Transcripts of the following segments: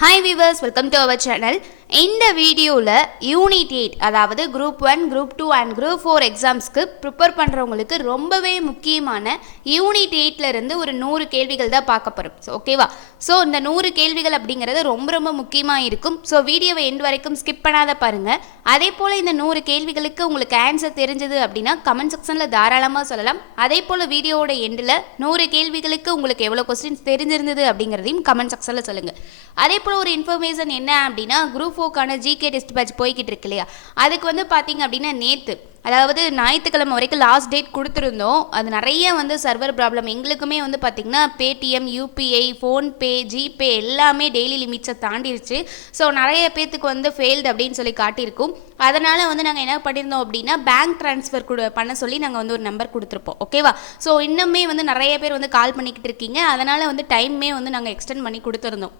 Hi viewers, welcome to our channel. இந்த வீடியோவில் unit 8 அதாவது குரூப் 1, குரூப் 2 அண்ட் குரூப் 4 எக்ஸாம்ஸ்க்கு ப்ரிப்பேர் பண்ணுறவங்களுக்கு ரொம்பவே முக்கியமான யூனிட் 8லேருந்து ஒரு 100 கேள்விகள் தான் பார்க்க போகிறோம். ஓகேவா? ஸோ இந்த 100 கேள்விகள் அப்படிங்கிறது ரொம்ப முக்கியமாக இருக்கும். ஸோ வீடியோவை எண்ட் வரைக்கும் ஸ்கிப் பண்ணாத பாருங்கள். அதே போல் இந்த 100 கேள்விகளுக்கு உங்களுக்கு ஆன்சர் தெரிஞ்சது அப்படின்னா கமெண்ட் செக்ஷனில் தாராளமாக சொல்லலாம். அதே போல் வீடியோவோட எண்டில் 100 கேள்விகளுக்கு உங்களுக்கு எவ்வளோ கொஸ்டின்ஸ் தெரிஞ்சிருந்தது அப்படிங்கிறதையும் கமெண்ட் செக்ஷனில் சொல்லுங்கள். அதே போல் ஒரு இன்ஃபர்மேஷன் என்ன அப்படின்னா குரூப் 4க்கான ஜிகே டெஸ்ட் பேட்ச் போய்கிட்டு இருக்கு இல்லையா, அதுக்கு வந்து பார்த்தீங்க அப்படின்னா நேற்று அதாவது ஞாயிற்றுக்கிழமை வரைக்கும் லாஸ்ட் டேட் கொடுத்துருந்தோம். அது நிறைய வந்து சர்வர் ப்ராப்ளம் எங்களுக்குமே வந்து பார்த்திங்கன்னா பேடிஎம், யூபிஐ, ஃபோன்பே, ஜிபே எல்லாமே டெய்லி லிமிட்ஸை தாண்டிடுச்சு. ஸோ நிறைய பேர்த்துக்கு வந்து ஃபெயில்டு அப்படின்னு சொல்லி காட்டியிருக்கும். அதனால் வந்து நாங்கள் என்ன பண்ணியிருந்தோம் அப்படின்னா பேங்க் ட்ரான்ஸ்ஃபர் பண்ண சொல்லி நாங்கள் வந்து ஒரு நம்பர் கொடுத்துருப்போம். ஓகேவா? ஸோ இன்னுமே வந்து நிறைய பேர் வந்து கால் பண்ணிக்கிட்டு இருக்கீங்க. அதனால் வந்து டைமே வந்து நாங்கள் எக்ஸ்டெண்ட் பண்ணி கொடுத்துருந்தோம்.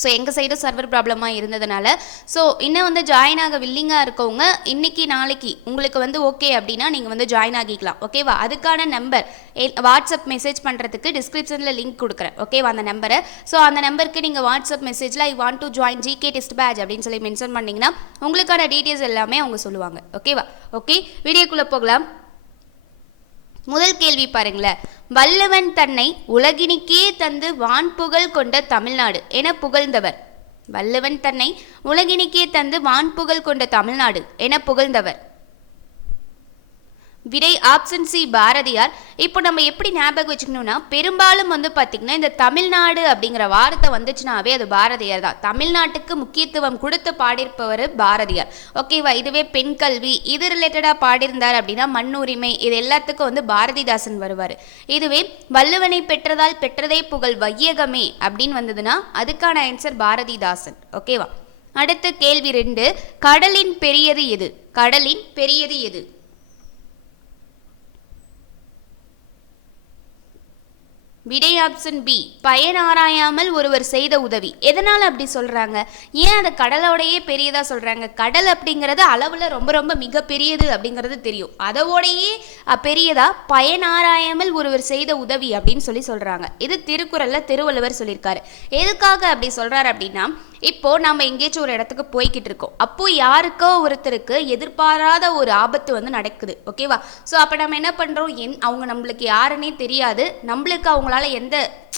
ஸோ எங்கள் சைடு சர்வர் ப்ராப்ளமாக இருந்ததுனால ஸோ இன்னும் வந்து ஜாயின் ஆக வில்லிங்காக இருக்கவங்க இன்றைக்கி நாளைக்கு உங்களுக்கு வந்து ஓகே அப்படின்னா நீங்கள் வந்து ஜாயின் ஆகிக்கலாம். ஓகேவா? அதுக்கான நம்பர் வாட்ஸ்அப் மெசேஜ் பண்ணுறதுக்கு டிஸ்கிரிப்ஷனில் லிங்க் கொடுக்குறேன். ஓகேவா? அந்த நம்பரை ஸோ அந்த நம்பருக்கு நீங்கள் வாட்ஸ்அப் மெசேஜில் I want to join GK test batch அப்படின்னு சொல்லி மென்ஷன் பண்ணிங்கன்னா உங்களுக்கான டீட்டெயில்ஸ் எல்லாமே அவங்க சொல்லுவாங்க. ஓகேவா? ஓகே, வீடியோக்குள்ளே போகலாம். முதல் கேள்வி பாருங்களேன். வல்லவன் தன்னை உலகினிக்கே தந்து வான்புகழ் கொண்ட தமிழ்நாடு என புகழ்ந்தவர். வல்லவன் தன்னை உலகினிக்கே தந்து வான்புகழ் கொண்ட தமிழ்நாடு என புகழ்ந்தவர். விடை ஆப்ஷன் சி பாரதியார். இப்போ நம்ம எப்படி ஞாபகம் வச்சுக்கணும்னா பெரும்பாலும் வந்து பார்த்திங்கன்னா இந்த தமிழ்நாடு அப்படிங்கிற வார்த்தை வந்துச்சுனாவே அது பாரதியார் தான். தமிழ்நாட்டுக்கு முக்கியத்துவம் கொடுத்து பாடியிருப்பவர் பாரதியார். ஓகேவா? இதுவே பெண் கல்வி இது ரிலேட்டடாக பாடியிருந்தார் அப்படின்னா மண்ணுரிமை இது எல்லாத்துக்கும் வந்து பாரதிதாசன் வருவார். இதுவே வள்ளுவனை பெற்றதால் பெற்றதே புகழ் வையகமே அப்படின்னு வந்ததுன்னா அதுக்கான ஆன்சர் பாரதிதாசன். ஓகேவா? அடுத்த கேள்வி 2. கடலின் பெரியது எது? கடலின் பெரியது எது? விடை ஆப்ஷன் பி பயனாராயாமல் ஒருவர் செய்த உதவி. எதனால் அப்படி சொல்கிறாங்க? ஏன் அதை கடலோடையே பெரியதாக சொல்கிறாங்க? கடல் அப்படிங்கிறது அளவில் ரொம்ப மிகப்பெரியது அப்படிங்கிறது தெரியும். அதோடையே பெரியதாக பயனாராயாமல் ஒருவர் செய்த உதவி அப்படின்னு சொல்லி சொல்கிறாங்க. இது திருக்குறளில் திருவள்ளுவர் சொல்லியிருக்காரு. எதுக்காக அப்படி சொல்கிறார் அப்படின்னா இப்போ நம்ம எங்கேயாச்சும் ஒரு இடத்துக்கு போய்கிட்டு இருக்கோம். அப்போ யாருக்கோ ஒருத்தருக்கு எதிர்பாராத ஒரு ஆபத்து வந்து நடக்குது. ஓகேவா? ஸோ அப்போ நம்ம என்ன பண்ணுறோம், அவங்க நம்மளுக்கு யாருன்னே தெரியாது, நம்மளுக்கு அவங்களால எந்த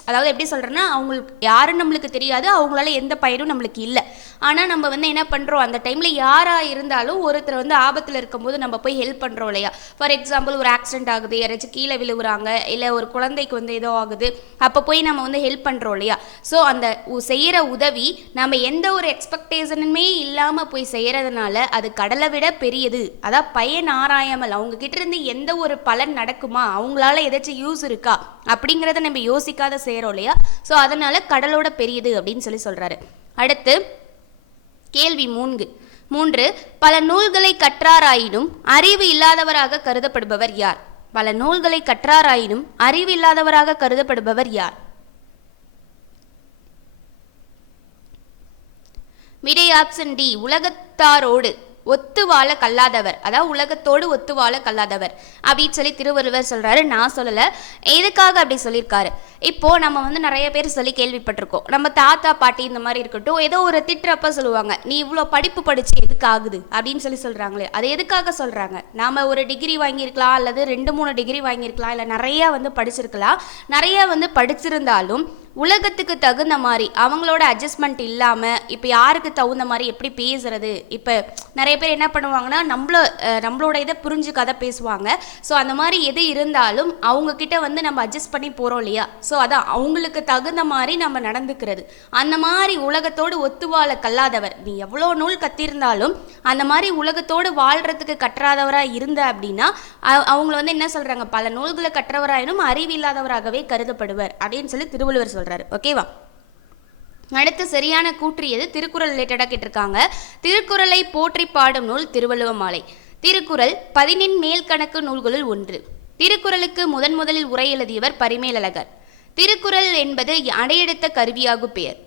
அதாவது எப்படி சொல்கிறேன்னா அவங்களுக்கு யாருன்னு நம்மளுக்கு தெரியாது, அவங்களால எந்த பயனும் நம்மளுக்கு இல்லை. ஆனால் நம்ம வந்து என்ன பண்ணுறோம், அந்த டைமில் யாராக இருந்தாலும் ஒருத்தர் வந்து ஆபத்தில் இருக்கும்போது நம்ம போய் ஹெல்ப் பண்ணுறோம் இல்லையா? ஃபார் எக்ஸாம்பிள் ஒரு ஆக்சிடென்ட் ஆகுது, யாராச்சும் கீழே விழுவுறாங்க, இல்லை ஒரு குழந்தைக்கு வந்து ஏதோ ஆகுது, அப்போ போய் நம்ம வந்து ஹெல்ப் பண்ணுறோம் இல்லையா? ஸோ அந்த செய்கிற உதவி நம்ம எந்த ஒரு எக்ஸ்பெக்டேஷனுமே இல்லாமல் போய் செய்கிறதுனால அது கடலை விட பெரியது. அதான் பயன் ஆராயாமல் அவங்க கிட்ட இருந்து எந்த ஒரு பலன் நடக்குமா, அவங்களால ஏதாச்சும் யூஸ் இருக்கா அப்படிங்கிறத நம்ம யோசிக்காத செய்கிறோம் இல்லையா? ஸோ அதனால கடலோட பெரியது அப்படின்னு சொல்லி சொல்கிறாரு. அடுத்து கேள்வி 3. பல நூல்களை கற்றாராயினும் அறிவு இல்லாதவராக கருதப்படுபவர் யார்? பல நூல்களை கற்றாராயினும் அறிவு இல்லாதவராக கருதப்படுபவர் யார்? விடை ஆப்ஷன் டி உலகத்தாரோடு ஒத்து வாழ கல்லாதவர். அதாவது உலகத்தோடு ஒத்து வாழ கல்லாதவர் அப்படின்னு சொல்லி திருவள்ளுவர் சொல்றாரு. நான் சொல்லலை. எதுக்காக அப்படி சொல்லியிருக்காரு? இப்போ நம்ம வந்து நிறைய பேர் சொல்லி கேள்விப்பட்டிருக்கோம். நம்ம தாத்தா பாட்டி இந்த மாதிரி இருக்கட்டும், ஏதோ ஒரு திட்டுறப்ப சொல்லுவாங்க, நீ இவ்வளோ படிப்பு படிச்சு எதுக்கு ஆகுது அப்படின்னு சொல்லி சொல்றாங்களே. அது எதுக்காக சொல்றாங்க? நாம ஒரு டிகிரி வாங்கியிருக்கலாம், அல்லது 2-3 டிகிரி வாங்கியிருக்கலாம், இல்லை நிறைய வந்து படிச்சிருக்கலாம். நிறைய வந்து படிச்சிருந்தாலும் உலகத்துக்கு தகுந்த மாதிரி அவங்களோட அட்ஜஸ்ட்மெண்ட் இல்லாமல் இப்போ யாருக்கு தகுந்த மாதிரி எப்படி பேசுறது. இப்போ நிறைய பேர் என்ன பண்ணுவாங்கன்னா நம்மளோட இதை புரிஞ்சு கதை பேசுவாங்க. ஸோ அந்த மாதிரி எது இருந்தாலும் அவங்கக்கிட்ட வந்து நம்ம அட்ஜஸ்ட் பண்ணி போகிறோம் இல்லையா? ஸோ அதான் அவங்களுக்கு தகுந்த மாதிரி நம்ம நடந்துக்கிறது. அந்த மாதிரி உலகத்தோடு ஒத்து வாழ கல்லாதவர். நீ எவ்வளோ நூல் கத்திருந்தாலும் அந்த மாதிரி உலகத்தோடு வாழ்கிறதுக்கு கற்றாதவராக இருந்த அப்படின்னா அவங்கள வந்து என்ன சொல்கிறாங்க, பல நூல்களை கற்றவராயினும் அறிவில்லாதவராகவே கருதப்படுவர் அப்படின்னு சொல்லி திருவள்ளுவர் சொல்றாரு. ஓகேவா? அடுத்து சரியான கூற்று எது? திருக்குறள் ரிலேட்டடாக கேட்டிருக்காங்க. திருக்குறளை போற்றி பாடும் நூல் திருவள்ளுவ மாலை. திருக்குறள் 14 மேல் கணக்கு நூல்களுள் ஒன்று. திருக்குறளுக்கு முதலில் உரை எழுதியவர் பரிமேலழகர். திருக்குறள் என்பது அடையெடுத்த கருவியாகு பெயர்.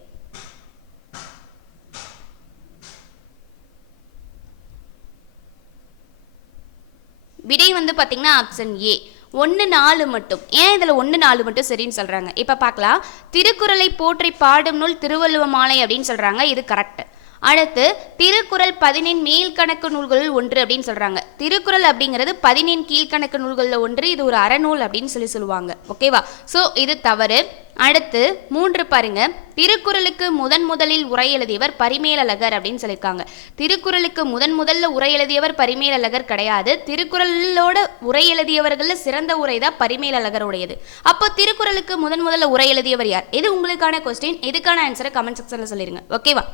விடை வந்து பார்த்தீங்கன்னா ஆப்ஷன் ஏ 1-4 மட்டும். ஏன் இதில் 1-4 மட்டும் சரின்னு சொல்கிறாங்க? இப்போ பார்க்கலாம். திருக்குறளை போற்றி பாடும் நூல் திருவள்ளுவ மாலை அப்படின்னு சொல்கிறாங்க. இது கரெக்ட். அடுத்து திருக்குறள் 14 மேல்கணக்கு நூல்களில் ஒன்று அப்படின்னு சொல்கிறாங்க. திருக்குறள் அப்படிங்கிறது 14 கீழ்கணக்கு நூல்களில் ஒன்று. இது ஒரு அறநூல் அப்படின்னு சொல்லுவாங்க. ஓகேவா? ஸோ இது தவறு. அடுத்து 3 பாருங்க. திருக்குறளுக்கு முதலில் உரை எழுதியவர் பரிமேலழகர் அப்படின்னு சொல்லியிருக்காங்க. திருக்குறளுக்கு முதல்ல உரை எழுதியவர் பரிமேலழகர் கிடையாது. திருக்குறளோட உரை எழுதியவர்கள் சிறந்த உரை தான் பரிமேலழகர் உடையது. அப்போ திருக்குறளுக்கு முதல்ல உரை எழுதியவர் யார்? இது உங்களுக்கான கொஸ்டின். இதுக்கான ஆன்சரை கமெண்ட் செக்ஷன்ல சொல்லிருங்க. ஓகேவா?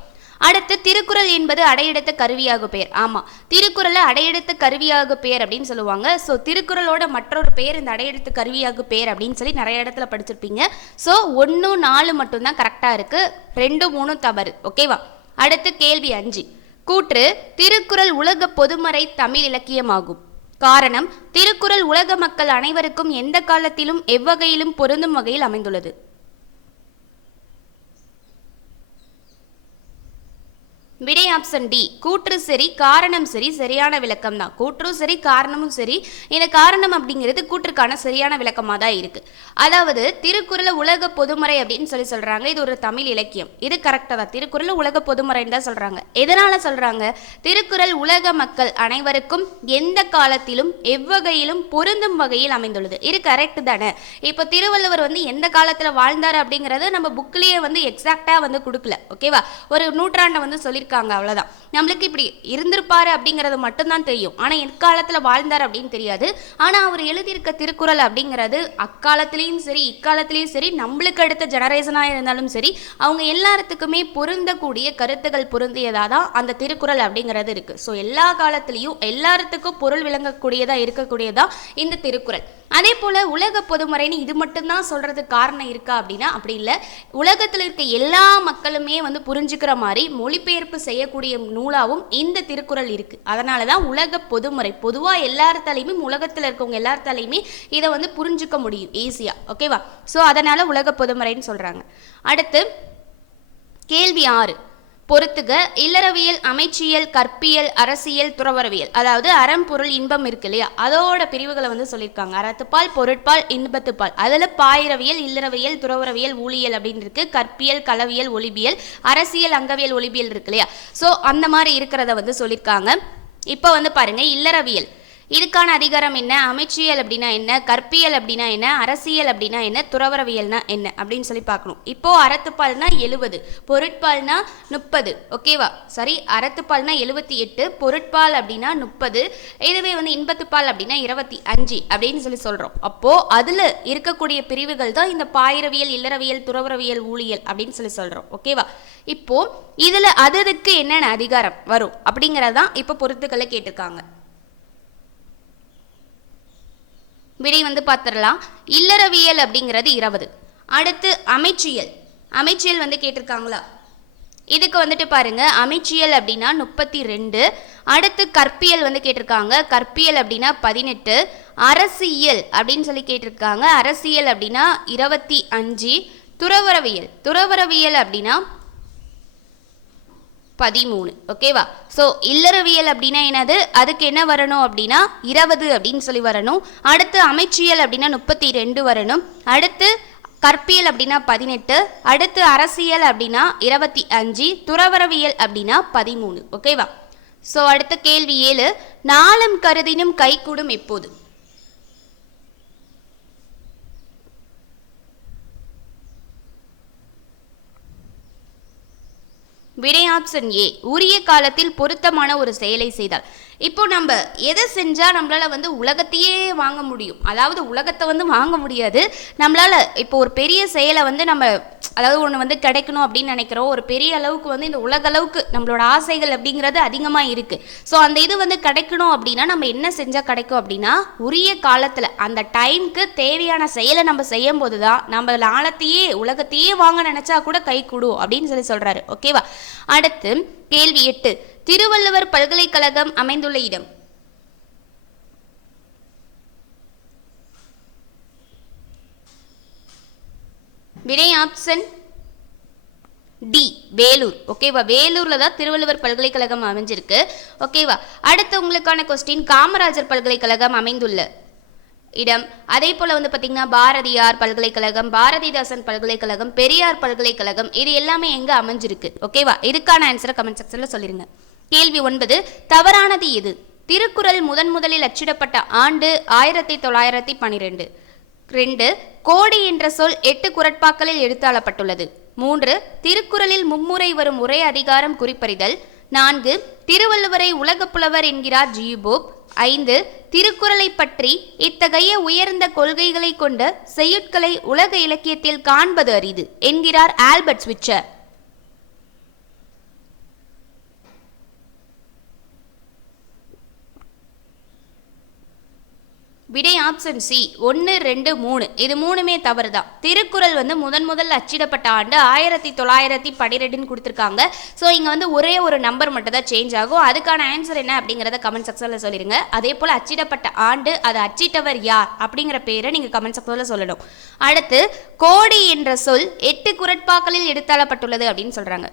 அடுத்து திருக்குறள் என்பது அடையெடுத்த கருவியாக பெயர். ஆமா, திருக்குறளை அடையெடுத்த கருவியாக பெயர் அப்படின்னு சொல்லுவாங்க. ஸோ திருக்குறளோட மற்றொரு பெயர் இந்த அடையெடுத்த கருவியாக பெயர் அப்படின்னு சொல்லி நிறைய இடத்துல படிச்சிருப்பீங்க. ஸோ 1-4 மட்டும்தான் கரெக்டாக இருக்கு. 2-3 தவறு. ஓகேவா? அடுத்து கேள்வி 5. கூற்று திருக்குறள் உலக பொதுமறை தமிழ் இலக்கியமாகும். காரணம் திருக்குறள் உலக மக்கள் அனைவருக்கும் எந்த காலத்திலும் எவ்வகையிலும் பொருந்தும் வகையில் அமைந்துள்ளது. விடை ஆப்ஷன் டி. கூற்று சரி, காரணம் சரி. சரியான விளக்கம் தான். கூற்றும் சரி, காரணமும் சரி. இந்த காரணம் அப்படிங்கிறது கூற்றுக்கான சரியான விளக்கமாக தான் இருக்கு. அதாவது திருக்குறளை உலக பொதுமறை அப்படின்னு சொல்றாங்க. இது ஒரு தமிழ் இலக்கியம். இது கரெக்டாக தான். திருக்குறளை உலக பொதுமறைன்னு தான் சொல்றாங்க. எதனால சொல்றாங்க? திருக்குறள் உலக மக்கள் அனைவருக்கும் எந்த காலத்திலும் எவ்வகையிலும் பொருந்தும் வகையில் அமைந்துள்ளது. இது கரெக்ட் தானே? இப்போ திருவள்ளுவர் எந்த காலத்தில் வாழ்ந்தார் அப்படிங்கிறத நம்ம புக்லேயே எக்ஸாக்டா கொடுக்கல. ஓகேவா? ஒரு நூற்றாண்டை சொல்லி அவ்வளவுதான். நம்மளுக்கு இப்படி இருந்திருப்பாரு அப்படிங்கிறது மட்டும்தான் தெரியும். ஆனா எக்காலத்துல வாழ்ந்தார் அப்படின்னு தெரியாது. ஆனா அவர் எழுதியிருக்க திருக்குறள் அப்படிங்கிறது அக்காலத்திலையும் சரி இக்காலத்திலையும் சரி நம்மளுக்கு அடுத்த ஜெனரேஷனா இருந்தாலும் சரி அவங்க எல்லாத்துக்குமே பொருந்தக்கூடிய கருத்துக்கள் பொருந்தியதாதான் அந்த திருக்குறள் அப்படிங்கிறது இருக்கு. ஸோ எல்லா காலத்திலையும் எல்லாத்துக்கும் பொருள் விளங்கக்கூடியதா இருக்கக்கூடியதா இந்த திருக்குறள். அதே போல உலக பொதுமறைன்னு இது மட்டும்தான் சொல்றதுக்கு காரணம் இருக்கா அப்படின்னா அப்படி இல்லை. உலகத்தில் இருக்க எல்லா மக்களுமே புரிஞ்சுக்கிற மாதிரி மொழிபெயர்ப்பு செய்யக்கூடிய நூலாகவும் இந்த திருக்குறள் இருக்கு. அதனாலதான் உலக பொதுமறை. பொதுவா எல்லாத்தாலையுமே உலகத்தில் இருக்கவங்க எல்லாத்தாலையுமே இதை புரிஞ்சுக்க முடியும் ஈஸியா. ஓகேவா? ஸோ அதனால உலக பொதுமறைன்னு சொல்றாங்க. அடுத்து கேள்வி 6. பொறுத்துக. இல்லறவியல், அமைச்சியல், கற்பியல், அரசியல், துறவரவியல். அதாவது அறம் பொருள் இன்பம் இருக்கு இல்லையா, அதோட பிரிவுகளை சொல்லியிருக்காங்க. அறத்துப்பால், பொருட்பால், இன்பத்துப்பால். அதில் பாயிரவியல், இல்லறவியல், துறவரவியல், ஊழியல் அப்படின்னு இருக்கு. கற்பியல், களவியல், ஒளிபியல், அரசியல், அங்கவியல், ஒளிபியல் இருக்கு இல்லையா. ஸோ அந்த மாதிரி இருக்கிறத சொல்லியிருக்காங்க. இப்போ பாருங்க. இல்லறவியல் இதுக்கான அதிகாரம் என்ன? அமைச்சியல் அப்படின்னா என்ன? கற்பியல் அப்படின்னா என்ன? அரசியல் அப்படின்னா என்ன? துறவரவியல்னா என்ன அப்படின்னு சொல்லி பார்க்கணும். இப்போ அறத்துப்பால்னா 70, பொருட்பால்னா 30. ஓகேவா? சரி, அறத்துப்பால்னா 78, பொருட்பால் அப்படின்னா 30. இதுவே இன்பத்துப்பால் அப்படின்னா 25 அப்படின்னு சொல்லி சொல்றோம். அப்போ அதுல இருக்கக்கூடிய பிரிவுகள் தான் இந்த பாயிரவியல், இல்லறவியல், துறவரவியல், ஊழியல் அப்படின்னு சொல்லி சொல்றோம். ஓகேவா? இப்போ இதுல அதுக்கு என்னென்ன அதிகாரம் வரும் அப்படிங்கறதான் இப்போ பொறுத்துக்களை கேட்டிருக்காங்க. விடை பார்த்துடலாம். இல்லறவியல் அப்படிங்கிறது 20. அடுத்து அமைச்சியல். அமைச்சியல் கேட்டிருக்காங்களா? இதுக்கு பாருங்க. அமைச்சியல் அப்படின்னா 32. அடுத்து கற்பியல் கேட்டிருக்காங்க. கற்பியல் அப்படின்னா 18. அரசியல் அப்படின்னு சொல்லி கேட்டிருக்காங்க. அரசியல் அப்படின்னா 25. துறவரவியல். துறவரவியல் அப்படின்னா 13. ஓகேவா? ஸோ இல்லறவியல் அப்படின்னா என்னது? அதுக்கு என்ன வரணும் அப்படின்னா 20 அப்படின்னு சொல்லி வரணும். அடுத்து அமைச்சியல் அப்படின்னா 32 வரணும். அடுத்து கற்பியல் அப்படின்னா 18. அடுத்து அரசியல் அப்படின்னா 25. துறவரவியல் அப்படின்னா 13. ஓகேவா? ஸோ அடுத்த கேள்வி 7. நாளும் கருதினும் கைகூடும் எப்போது? விடை ஆப்ஷன் ஏ. உரிய காலத்தில் பொருத்தமான ஒரு செயலை செய்தால். இப்போ நம்ம எதை செஞ்சால் நம்மளால் உலகத்தையே வாங்க முடியும், அதாவது உலகத்தை வாங்க முடியாது, நம்மளால் இப்போ ஒரு பெரிய செயலை நம்ம அதாவது ஒன்று கிடைக்கணும் அப்படின்னு நினைக்கிறோம். ஒரு பெரிய அளவுக்கு இந்த உலக அளவுக்கு நம்மளோட ஆசைகள் அப்படிங்கிறது அதிகமாக இருக்குது. ஸோ அந்த இது கிடைக்கணும் அப்படின்னா நம்ம என்ன செஞ்சால் கிடைக்கும் அப்படின்னா உரிய காலத்தில் அந்த டைமுக்கு தேவையான செயலை நம்ம செய்யும் போது தான் நம்ம நாளத்தையே உலகத்தையே வாங்க நினச்சா கூட கை கூடும் அப்படின்னு சொல்கிறாரு. ஓகேவா? அடுத்து கேள்வி 8. திருவள்ளுவர் பல்கலைக்கழகம் அமைந்துள்ள இடம். விடை ஆப்ஷன் டி, வேலூர். ஓகேவா? வேலூர்ல தான் திருவள்ளுவர் பல்கலைக்கழகம் அமைஞ்சிருக்கு. ஓகேவா? அடுத்து உங்களுக்கான கொஸ்டின். காமராஜர் பல்கலைக்கழகம் அமைந்துள்ள இடம். அதே போல் வந்து பார்த்திங்கன்னா பாரதியார் பல்கலைக்கழகம், பாரதிதாசன் பல்கலைக்கழகம், பெரியார் பல்கலைக்கழகம், இது எல்லாமே எங்கே அமைஞ்சிருக்கு? ஓகேவா? இதுக்கான ஆன்சரை கமெண்ட் செக்ஷனில் சொல்லிடுங்க. கேள்வி 9, தவறானது எது? திருக்குறள் முதலில் அச்சிடப்பட்ட ஆண்டு 1912. 2, கோடி என்ற சொல் 8 குறட்பாக்களில் எடுத்தாளப்பட்டுள்ளது. 3, திருக்குறளில் மும்முறை வரும் உரை அதிகாரம் குறிப்பறிதல். 4, திருவள்ளுவரை உலகப் புலவர் என்கிறார் ஜியூபோப். 5, திருக்குறளை பற்றி இத்தகைய உயர்ந்த கொள்கைகளை கொண்ட செய்யுட்களை உலக இலக்கியத்தில் காண்பது அரிது என்கிறார் ஆல்பர்ட் ஸ்விட்சர். விடை ஆப்ஷன் சி 1, 2, 3. இது மூணுமே தவறு தான். திருக்குறள் வந்து முதல் அச்சிடப்பட்ட ஆண்டு 1912 கொடுத்துருக்காங்க. ஸோ இங்கே வந்து ஒரே ஒரு நம்பர் மட்டும் தான் சேஞ்ச் ஆகும். அதுக்கான ஆன்சர் என்ன அப்படிங்கிறத கமெண்ட் செக்ஷனில் சொல்லிடுங்க. அதே போல் அச்சிடப்பட்ட ஆண்டு, அதை அச்சிட்டவர் யார் அப்படிங்கிற பேரை நீங்கள் கமெண்ட் செக்ஷனில் சொல்லணும். அடுத்து கோடி என்ற சொல் 8 குறட்பாக்களில் எடுத்தாளப்பட்டுள்ளது அப்படின்னு சொல்கிறாங்க.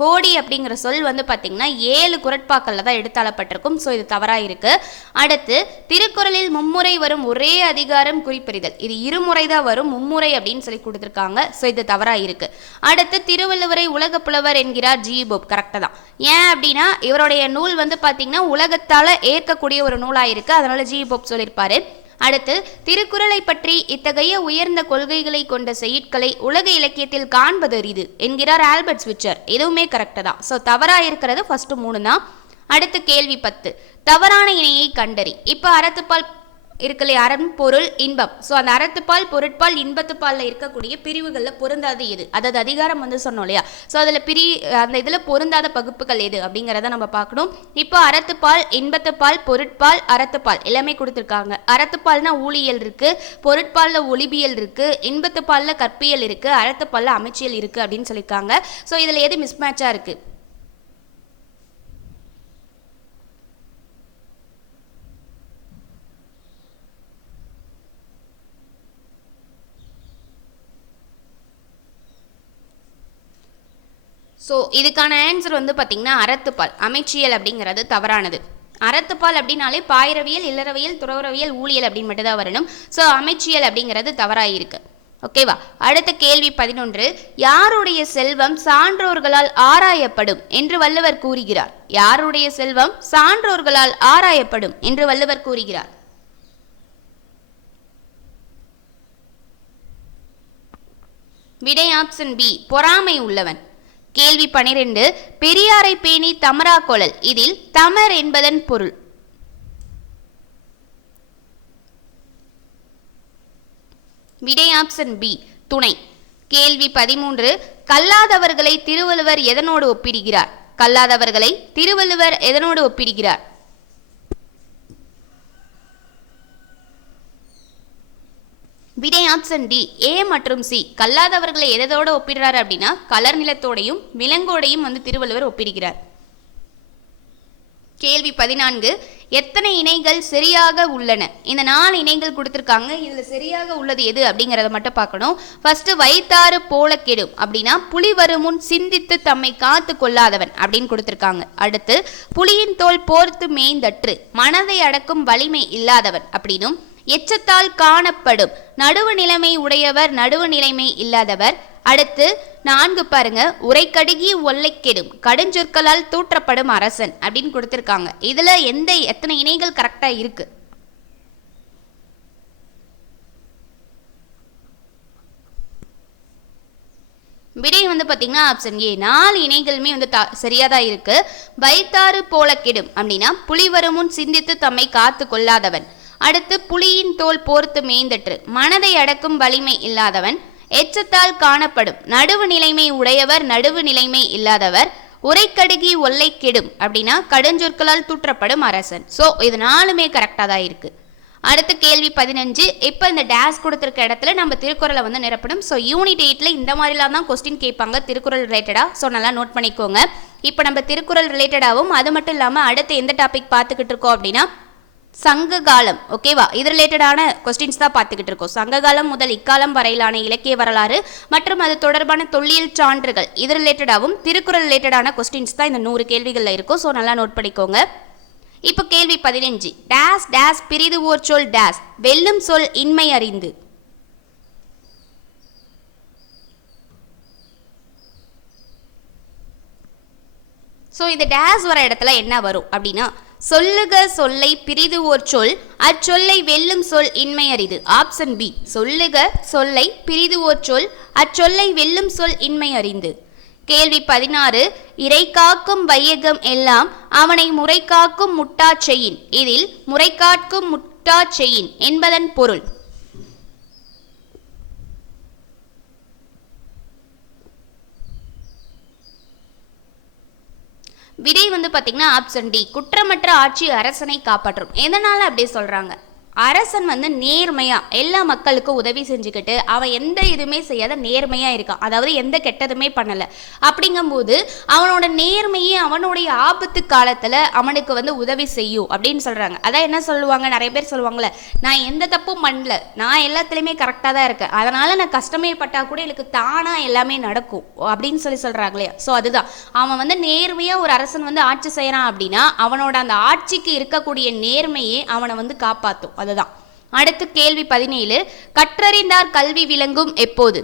கோடி அப்படிங்கிற சொல் வந்து பார்த்திங்கன்னா 7 குறட்பாக்களில் தான் எடுத்தாளப்பட்டிருக்கும். ஸோ இது தவறாக இருக்குது. அடுத்து திருக்குறளில் மும்முறை வரும் ஒரே அதிகாரம் குறிப்பறிதல், இது இருமுறை தான் வரும், மும்முறை அப்படின்னு சொல்லி கொடுத்துருக்காங்க. ஸோ இது தவறாக இருக்கு. அடுத்து திருவள்ளுவரை உலக புலவர் என்கிறார் ஜியூபோப். கரெக்டாக தான். ஏன் அப்படின்னா இவருடைய நூல் வந்து பார்த்தீங்கன்னா உலகத்தால் ஏற்கக்கூடிய ஒரு நூலாக இருக்கு, அதனால ஜியூபோப் சொல்லியிருப்பாரு. அடுத்து திருக்குறளை பற்றி இத்தகைய உயர்ந்த கொள்கைகளை கொண்ட செய்யுட்களை உலக இலக்கியத்தில் காண்பது அரிது என்கிறார் ஆல்பர்ட் ஸ்விட்சர். இதுவுமே கரெக்டாக தான். ஸோ தவறாக இருக்கிறது ஃபர்ஸ்ட் 3 தான். அடுத்து கேள்வி 10, தவறான இணையை கண்டறி. இப்போ அறத்துப்பால் இருக்குல்லையே, அறம் பொருள் இன்பம். ஸோ அந்த அறத்துப்பால் பொருட்பால் இன்பத்துப்பாலில் இருக்கக்கூடிய பிரிவுகளில் பொருந்தாது எது? அதாவது அதிகாரம் வந்து சொன்னோம் இல்லையா? ஸோ அதில் அந்த இதில் பொருந்தாத பகுப்புகள் எது அப்படிங்கிறத நம்ம பார்க்கணும். இப்போ அறத்துப்பால், இன்பத்துப்பால், பொருட்பால், அறத்துப்பால் எல்லாமே கொடுத்துருக்காங்க. அறத்துப்பால்னா ஊழியல் இருக்குது, பொருட்பாலில் ஒளிபியல் இருக்குது, இன்பத்துப்பாலில் கற்பியல் இருக்குது, அறத்துப்பாலில் அமைச்சியல் இருக்குது அப்படின்னு சொல்லியிருக்காங்க. ஸோ இதில் எது மிஸ்மேட்சாக இருக்குது? ஸோ இதுக்கான ஆன்சர் வந்து பார்த்திங்கன்னா அறத்துப்பால், அமைச்சியல் அப்படிங்கிறது தவறானது. அறத்துப்பால் அப்படின்னாலே பாயிரவியல், இல்லறவியல், துறவரவியல், ஊழியல் அப்படின்னு மட்டும் தான் வரணும். ஸோ அமைச்சியல் அப்படிங்கிறது தவறாக இருக்கு. ஓகேவா? அடுத்த கேள்வி 11, யாருடைய செல்வம் சான்றோர்களால் ஆராயப்படும் என்று வள்ளுவர் கூறுகிறார்? யாருடைய செல்வம் சான்றோர்களால் ஆராயப்படும் என்று வள்ளுவர் கூறுகிறார்? விடை ஆப்ஷன் பி, பொறாமை உள்ளவன். கேள்வி 12, பெரியாரை பேணி தமரா கொளல். இதில் தமர் என்பதன் பொருள்? விடை ஆப்ஷன் பி, துணை. கேள்வி 13, கல்லாதவர்களை திருவள்ளுவர் எதனோடு ஒப்பிடுகிறார்? கல்லாதவர்களை திருவள்ளுவர் எதனோடு ஒப்பிடுகிறார்? விடை ஆப்ஷன் டி, ஏ மற்றும் சி. கல்லாதவர்களை எதோட ஒப்பிடுறாரு அப்படின்னா கலர் நிலத்தோடையும் விலங்கோடையும் வந்து திருவள்ளுவர் ஒப்பிடுகிறார். கேள்வி 14, எத்தனை இணைகள் சரியாக உள்ளன? இந்த 4 இணைகள் கொடுத்துருக்காங்க. இதில் சரியாக உள்ளது எது அப்படிங்கிறத மட்டும் பார்க்கணும். ஃபர்ஸ்ட் வைத்தாறு போல கெடும் அப்படின்னா புலி வருமுன் சிந்தித்து தம்மை காத்து கொள்ளாதவன் அப்படின்னு கொடுத்துருக்காங்க. அடுத்து புலியின் தோல் போர்த்து மேய்ந்தற்று மனதை அடக்கும் வலிமை இல்லாதவன் அப்படின்னும், எச்சத்தால் காணப்படும் நடுவு நிலைமை உடையவர் நடுவு நிலைமை இல்லாதவர். அடுத்து 4 பாருங்க, உரைக்கடுகி ஒல்லை கெடும் கடுஞ்சொற்களால் தூற்றப்படும் அரசன் அப்படின்னு கொடுத்துருக்காங்க. இதுல எத்தனை இணைகள் கரெக்டா இருக்கு? விடை வந்து பார்த்தீங்கன்னா ஆப்ஷன் ஏ, 4 இணைகளுமே வந்து சரியாதான் இருக்கு. வைத்தாறு போல கெடும் அப்படின்னா புலி வருமுன் சிந்தித்து தம்மை காத்து கொள்ளாதவன். அடுத்து புலியின் தோல் போர்த்து மேய்ந்தற்று மனதை அடக்கும் வலிமை இல்லாதவன். எச்சத்தால் காணப்படும் நடுவு நிலைமை உடையவர் நடுவு நிலைமை இல்லாதவர். உரைக்கடுகி ஒல்லை கெடும் அப்படின்னா கடுஞ்சொற்களால் தூற்றப்படும் அரசன். ஸோ இது 4மே கரெக்டாக தான் இருக்கு. அடுத்த கேள்வி 15, இப்போ இந்த டேஷ் கொடுத்துருக்க இடத்துல நம்ம திருக்குறளை வந்து நிரப்பணும். ஸோ யூனிட் 8ல் இந்த மாதிரிலாம் தான் கொஸ்டின் கேட்பாங்க திருக்குறள் ரிலேட்டடாக. ஸோ நல்லா நோட் பண்ணிக்கோங்க. இப்போ நம்ம திருக்குறள் ரிலேட்டடாகவும் அது மட்டும் இல்லாமல் அடுத்து எந்த டாபிக் பார்த்துக்கிட்டு இருக்கோம் அப்படின்னா சங்க காலம். ஓகேவா? இது ரிலேட்டடான கொஸ்டின்ஸ் தான் பார்த்துக்கிட்டு இருக்கோம். சங்க காலம் முதல் இக்காலம் வரையிலான இலக்கிய வரலாறு மற்றும் அது தொடர்பான தொல்லியல் சான்றுகள், இது ரிலேட்டடாகவும் திருக்குறள் ரிலேட்டடான கொஸ்டின்ஸ் தான் இந்த 100 கேள்விகளில் இருக்கும். ஸோ நல்லா நோட் பண்ணிக்கோங்க. இப்போ கேள்வி 15. டேஸ் டேஸ் பிரிது ஓர் சொல் டேஸ் வெல்லும் சொல் இன்மை அறிந்து. ஸோ இந்த டேஸ் வர இடத்துல என்ன வரும் அப்படின்னா, சொல்லுக சொல்லை பிரிது ஓர் சொல் அச்சொல்லை வெல்லும் சொல் இன்மை அறிது. Option B. சொல்லுக சொல்லை பிரிது ஓர் சொல் அச்சொல்லை வெல்லும் சொல் இன்மை அறிந்து. கேள்வி 16. இறை காக்கும் வையகம் எல்லாம் அவனை முறை காக்கும் முட்டா செய்யின். இதில் முறை காக்கும் முட்டா செய்யின் என்பதன் பொருள். விடை பார்த்தீங்கன்னா ஆப்ஷன் டி. குற்றமற்ற ஆட்சி அரசனை காப்பாற்றும். எதனால அப்படி சொல்றாங்க? அரசன் நேர்மையா எல்லா மக்களுக்கும் உதவி செஞ்சுக்கிட்டு அவன் எந்த இதுவுமே செய்யாத நேர்மையா இருக்கான், அதாவது எந்த கெட்டதுமே பண்ணல. அப்படிங்கும்போது அவனோட நேர்மையே அவனுடைய ஆபத்து காலத்துல அவனுக்கு உதவி செய்யும் அப்படின்னு சொல்றாங்க. அதான் என்ன சொல்லுவாங்க, நிறைய பேர் சொல்லுவாங்கல்ல, நான் எந்த தப்பும் பண்ணல, நான் எல்லாத்துலயுமே கரெக்டா தான் இருக்கேன், அதனால நான் கஷ்டமே பட்டா கூட எனக்கு தானா எல்லாமே நடக்கும் அப்படின்னு சொல்றாங்களே. ஸோ அதுதான் அவன் நேர்மையா ஒரு அரசன் ஆட்சி செய்யறான் அப்படின்னா அவனோட அந்த ஆட்சிக்கு இருக்கக்கூடிய நேர்மையே அவனை காப்பாற்றும். அதுதான். அடுத்து கேள்வி 17. கற்றறிந்தார் கல்வி விளங்கும் எப்போது?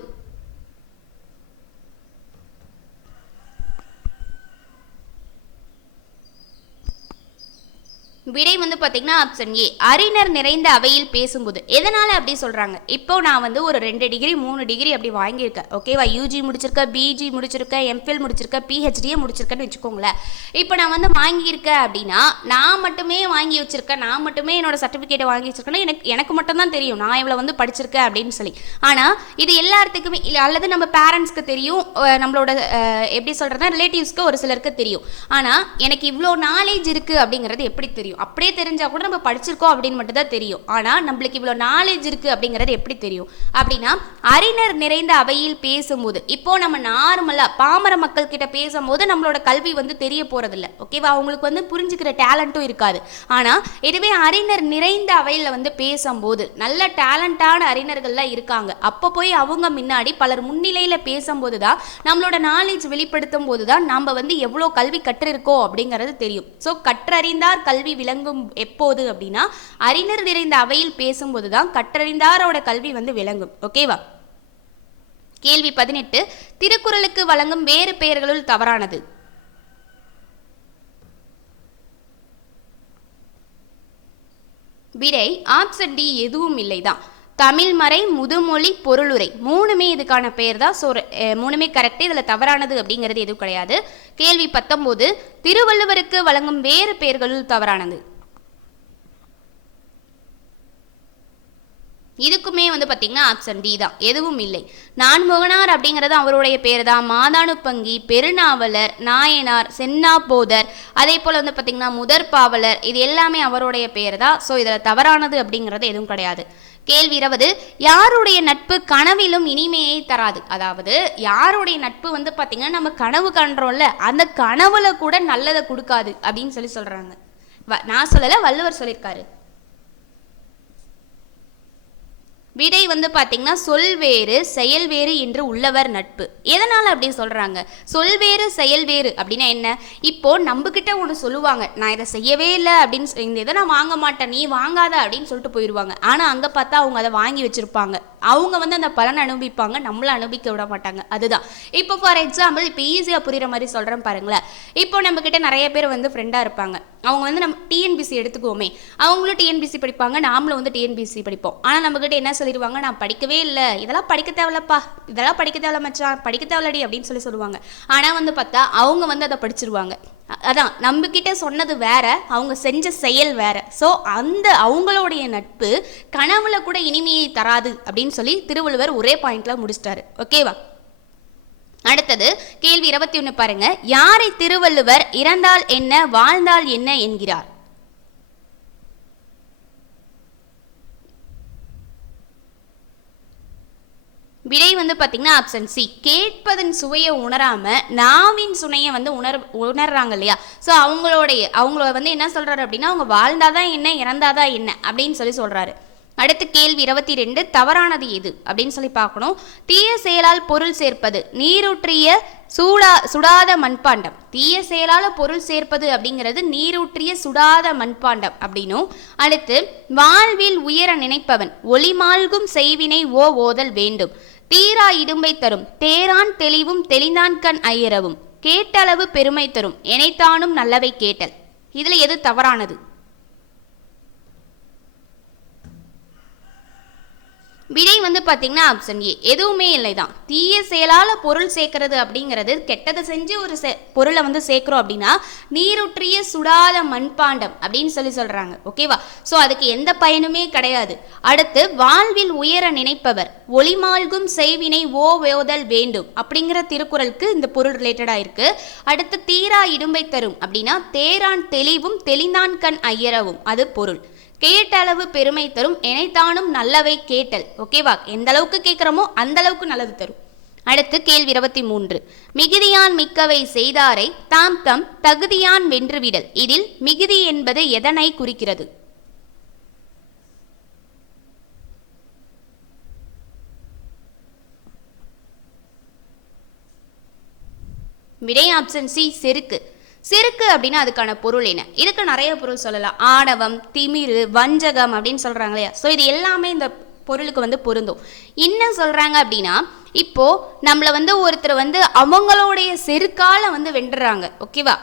விடை பார்த்தீங்கன்னா ஆப்ஷன் ஏ. அறிஞர் நிறைந்த அவையில் பேசும்போது. எதனால அப்படி சொல்றாங்க? இப்போ நான் ஒரு 2 டிகிரி 3 டிகிரி அப்படி வாங்கியிருக்கேன், ஓகேவா? யூஜி முடிச்சிருக்கேன், பிஜி முடிச்சிருக்கேன், எம்ஃபில் முடிச்சிருக்கேன், பிஹெச்டியே முடிச்சிருக்கேன்னு வச்சுக்கோங்களேன். இப்போ நான் வாங்கியிருக்கேன் அப்படின்னா நான் மட்டுமே வாங்கி வச்சிருக்கேன், நான் மட்டுமே என்னோட சர்டிஃபிகேட்டை வாங்கி வச்சிருக்கேன்னா எனக்கு மட்டும் தான் தெரியும் நான் இவ்வளோ படிச்சிருக்கேன் அப்படின்னு சொல்லி. ஆனால் இது எல்லாத்துக்குமே அல்லது நம்ம பேரண்ட்ஸ்க்கு தெரியும், நம்மளோட எப்படி சொல்றதுன்னா ரிலேட்டிவ்ஸ்க்கு ஒரு சிலருக்கு தெரியும். ஆனால் எனக்கு இவ்வளோ நாலேஜ் இருக்கு அப்படிங்கிறது எப்படி தெரியும்? அப்படியே தெரிஞ்சா கூட நம்ம படிச்சிருக்கோம் அப்படின்னு மட்டும் தான் தெரியும். ஆனா நம்மளுக்கு இவ்வளவு நாலேஜ் இருக்கு அப்படிங்கிறது எப்படி தெரியும் அப்படின்னா, அறிஞர் நிறைந்த அவையில் பேசும்போது. இப்போ நம்ம நார்மலா பாமர மக்கள் கிட்ட பேசும்போது நம்மளோட கல்வி தெரிய போறது இல்லை, ஓகேவா? அவங்களுக்கு புரிஞ்சுக்கிற டேலண்ட்டும் இருக்காது. ஆனா இதுவே அறிஞர் நிறைந்த அவையில் பேசும்போது நல்ல டேலண்டான அறிஞர்கள்லாம் இருக்காங்க, அப்போ போய் அவங்க முன்னாடி பலர் முன்னிலையில பேசும்போது தான் நம்மளோட நாலேஜ் வெளிப்படுத்தும் போது தான் நம்ம எவ்வளோ கல்வி கற்றிருக்கோம் அப்படிங்கிறது தெரியும். ஸோ கற்றறிந்தார் கல்வி விளங்கும் எப்போது அப்படின்னா அறிஞர் நிறைந்த அவையில் பேசும்போது தான் கற்றறிந்தாரோட கல்வி விளங்கும், ஓகேவா? கேள்வி 18. திருக்குறளுக்கு வழங்கும் வேறு பெயர்களுள் தவறானது. விடை ஆப்ஷன் டி. எதுவும் இல்லைதான். தமிழ்மறை, முதுமொழி, பொருளுரை மூணுமே இதுக்கான பெயர் தான். ஸோ மூணுமே கரெக்ட், இதில் தவறானது அப்படிங்கிறது எதுவும் கிடையாது. கேள்வி 19. திருவள்ளுவருக்கு வழங்கும் வேறு பெயர்களுள் தவறானது. இதுக்குமே பார்த்தீங்கன்னா ஆப்ஷன் டி தான், எதுவும் இல்லை. நான்முகனார் அப்படிங்கிறது அவருடைய பேர் தான். மாதானுப்பங்கி, பெருநாவலர், நாயனார், சென்னாபோதர், அதே போல் பார்த்தீங்கன்னா முதற் பாவலர், இது எல்லாமே அவருடைய பேர் தான். ஸோ இதில் தவறானது அப்படிங்கிறது எதுவும் கிடையாது. கேள்வி 20. யாருடைய நட்பு கனவிலும் இனிமையை தராது. அதாவது யாருடைய நட்பு பார்த்தீங்கன்னா நம்ம கனவு காண்றோம்ல, அந்த கனவுல கூட நல்லதை கொடுக்காது அப்படின்னு சொல்றாங்க. நான் சொல்லலை, வள்ளுவர் சொல்லியிருக்காரு. விடை பார்த்தீங்கன்னா சொல் வேறு செயல் வேறு என்று உள்ளவர் நட்பு. எதனால் அப்படி சொல்கிறாங்க? சொல் வேறு செயல் வேறு அப்படின்னா என்ன? இப்போ நம்மக்கிட்ட ஒன்று சொல்லுவாங்க, நான் இதை செய்யவே இல்லை அப்படின்னு, இந்த இதை நான் வாங்க மாட்டேன், நீ வாங்காத அப்படின்னு சொல்லிட்டு போயிடுவாங்க. ஆனால் அங்கே பார்த்தா அவங்க அதை வாங்கி வச்சுருப்பாங்க, அவங்க அந்த பலனை அனுபவிப்பாங்க, நம்மளை அனுபவிக்க விட மாட்டாங்க. அதுதான். இப்போ ஃபார் எக்ஸாம்பிள், இப்போ ஈஸியாக புரிகிற மாதிரி சொல்கிறேன் பாருங்களேன். இப்போ நம்மக்கிட்ட நிறைய பேர் ஃப்ரெண்டாக இருப்பாங்க. அவங்க நம்ம டிஎன்பிசி எடுத்துக்குவோமே, அவங்களும் டிஎன்பிசி படிப்பாங்க, நாமளும் டிஎன்பிசி படிப்போம். ஆனால் நம்மக்கிட்ட என்ன சொல்லிடுவாங்க, நான் படிக்கவே இல்லை, இதெல்லாம் படிக்க தேவையில்லப்பா, இதெல்லாம் படிக்க தேவையில்ல மச்சான், படிக்க தேவையில்லடி அப்படின்னு சொல்லுவாங்க. ஆனால் பார்த்தா அவங்க அதை படிச்சிருவாங்க. அதான் நம்மக்கிட்ட சொன்னது வேற, அவங்க செஞ்ச செயல் வேற. ஸோ அவங்களுடைய நட்பு கனவுல கூட இனிமையை தராது அப்படின்னு சொல்லி திருவள்ளுவர் ஒரே பாயிண்ட்ல முடிச்சிட்டாரு, ஓகேவா? அடுத்தது கேள்வி 21 பாருங்க. யாரை திருவள்ளுவர் இறந்தால் என்ன வாழ்ந்தால் என்ன என்கிறார்? விடை பார்த்தீங்கன்னா ஆப்ஷன் சி. கேட்பதன் சுவையை உணராம நாவின் சுனையை உணர்றாங்க இல்லையா? ஸோ அவங்கள என்ன சொல்றாரு அப்படின்னா, அவங்க வாழ்ந்தாதான் என்ன இறந்தாதான் என்ன அப்படின்னு சொல்றாரு. அடுத்து கேள்வி 22, தவறானது எது அப்படின்னு சொல்லி பார்க்கணும். தீய செயலால் பொருள் சேர்ப்பது நீரூற்றிய சுடாத மண்பாண்டம். தீய செயலால பொருள் சேர்ப்பது அப்படிங்கிறது நீரூற்றிய சுடாத மண்பாண்டம் அப்படின்னும். அடுத்து வாழ்வில் உயர நினைப்பவன் ஒளிமால்கும் செய்வினை ஓதல் வேண்டும். தீரா இடும்பை தரும் தேரான் தெளிவும் தெளிந்தான் கண் ஐயரவும் கேட்டளவு பெருமை தரும் எனைத்தானும் நல்லவை கேட்டல். இதுல எது தவறானது? விடை வந்து பார்த்தீங்கன்னா ஆப்ஷன் ஏ, எதுவுமே இல்லை தான். தீய செயலால் பொருள் சேர்க்கறது அப்படிங்கிறது கெட்டதை செஞ்சு ஒரு பொருளை வந்து சேர்க்குறோம் அப்படின்னா நீருற்றிய சுடாத மண்பாண்டம் அப்படின்னு சொல்கிறாங்க. ஓகேவா? ஸோ அதுக்கு எந்த பயனுமே கிடையாது. அடுத்து வாழ்வில் உயர நினைப்பவர் ஒளிமால்கும் செய்வினை ஓதல் வேண்டும் அப்படிங்கிற திருக்குறளுக்கு இந்த பொருள் ரிலேட்டடாக இருக்கு. அடுத்து தீரா இடும்பை தரும் அப்படின்னா தேரான் தெளிவும் தெளிந்தான் கண் ஐயரவும் அது பொருள். கேட்டளவு பெருமை தரும் எனைத்தானும் நல்லவை கேட்டல். ஓகேவா? எந்த அளவுக்கு கேட்குறோமோ அந்த அளவுக்கு நல்லது தரும். அடுத்து கேள்வி 23, மிகுதியான் மிக்கவை செய்தாரை தாம் தம் தகுதியான் வென்றுவிடல். இதில் மிகுதி என்பது எதனை குறிக்கிறது? விடை ஆப்ஷன் சி, செருக்கு. செருக்கு அப்படின்னா அதுக்கான பொருள் என்ன? இதுக்கு நிறைய பொருள் சொல்லலாம். ஆணவம், திமிரு, வஞ்சகம் அப்படின்னு சொல்றாங்க இல்லையா? ஸோ இது எல்லாமே இந்த பொருளுக்கு வந்து பொருந்தும். என்ன சொல்றாங்க அப்படின்னா, இப்போ நம்மளை வந்து ஒருத்தர் வந்து அவங்களுடைய செருக்கால வந்து வென்றுறாங்க. ஓகேவா?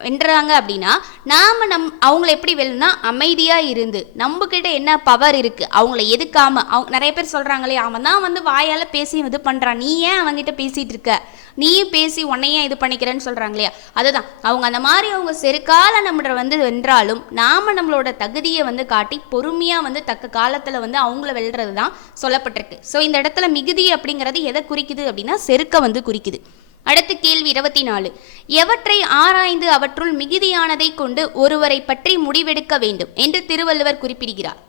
வென்றாங்க அப்படின்னா நாம அவங்கள எப்படி வெல்லுனா அமைதியாக இருந்து நம்மக்கிட்ட என்ன பவர் இருக்குது அவங்கள எதுக்காம. அவங்க நிறைய பேர் சொல்கிறாங்களே அவன் தான் வந்து வாயால் பேசி இது பண்ணுறான், நீ ஏன் அவங்ககிட்ட பேசிகிட்டு இருக்க, நீயும் பேசி உன்னையே இது பண்ணிக்கிறேன்னு சொல்கிறாங்க இல்லையா? அதுதான் அவங்க அந்த மாதிரி அவங்க செருக்கால நம்மளை வந்து வென்றாலும் நாம் நம்மளோட தகுதியை வந்து காட்டி பொறுமையாக வந்து தக்க காலத்தில் வந்து அவங்கள வெல்றது தான் சொல்லப்பட்டிருக்கு. ஸோ இந்த இடத்துல மிகுதி அப்படிங்கிறது எதை குறிக்குது அப்படின்னா செருக்க வந்து குறிக்குது. அடுத்து கேள்வி 24, எவற்றை ஆராய்ந்து அவற்றுள் மிகுதியானதை கொண்டு ஒருவரை பற்றி முடிவெடுக்க வேண்டும் என்று திருவள்ளுவர் குறிப்பிடுகிறார்?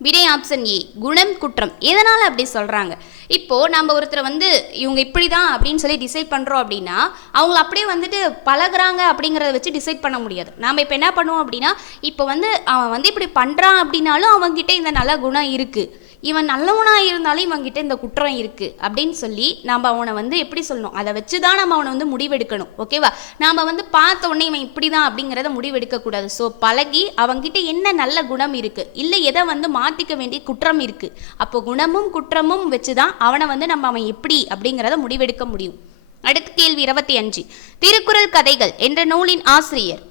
விடை ஆப்ஷன் ஏ, குணம் குற்றம். எதனால் அப்படி சொல்கிறாங்க? இப்போது நம்ம ஒருத்தரை வந்து இவங்க இப்படி தான் அப்படின்னு சொல்லி டிசைட் பண்ணுறோம் அப்படின்னா அவங்கள அப்படியே வந்துட்டு பழகுறாங்க அப்படிங்கிறத வச்சு டிசைட் பண்ண முடியாது. நாம் இப்போ என்ன பண்ணுவோம் அப்படின்னா இப்போ வந்து அவன் வந்து இப்படி பண்ணுறான் அப்படின்னாலும் அவங்ககிட்ட இந்த நல்ல குணம் இருக்குது, இவன் நல்லவனாக இருந்தாலும் இவன்கிட்ட இந்த குற்றம் இருக்குது அப்படின்னு சொல்லி நம்ம அவனை வந்து எப்படி சொல்லணும், அதை வச்சு தான் நம்ம அவனை வந்து முடிவெடுக்கணும். ஓகேவா? நாம் வந்து பார்த்த உடனே இவன் இப்படி தான் அப்படிங்கிறத முடிவெடுக்கக்கூடாது. ஸோ பழகி அவங்ககிட்ட என்ன நல்ல குணம் இருக்குது இல்லை எதை வந்து மாற்றிக்க வேண்டிய குற்றம் இருக்குது, அப்போ குணமும் குற்றமும் வச்சு தான் அவனை வந்து நம்ம அவன் எப்படி அப்படிங்கிறத முடிவெடுக்க முடியும். அடுத்த கேள்வி 25, திருக்குறள் கதைகள் என்ற நூலின் ஆசிரியர்?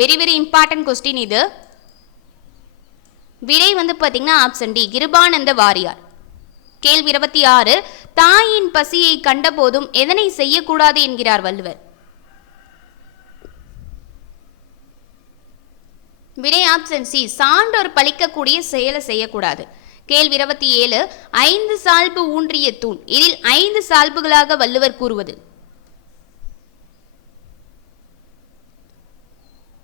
வெரி வெரி இம்பார்ட்டன்ட் கொஸ்டின் இது. விடை வந்து பார்த்தீங்கன்னா ஆப்ஷன் டி, கிருபானந்த வாரியார். கேள்வி 26, தாயின் பசியை கண்டபோதும் எதனை செய்யக்கூடாது என்கிறார் வள்ளுவர்? விடை ஆப்ஷன் சி, சான்றோர் பழிக்கக்கூடிய செயலை செய்யக்கூடாது. கேள்வி 27, 5 சால்பு ஊன்றிய தூண். இதில் 5 சால்புகளாக வள்ளுவர் கூறுவது?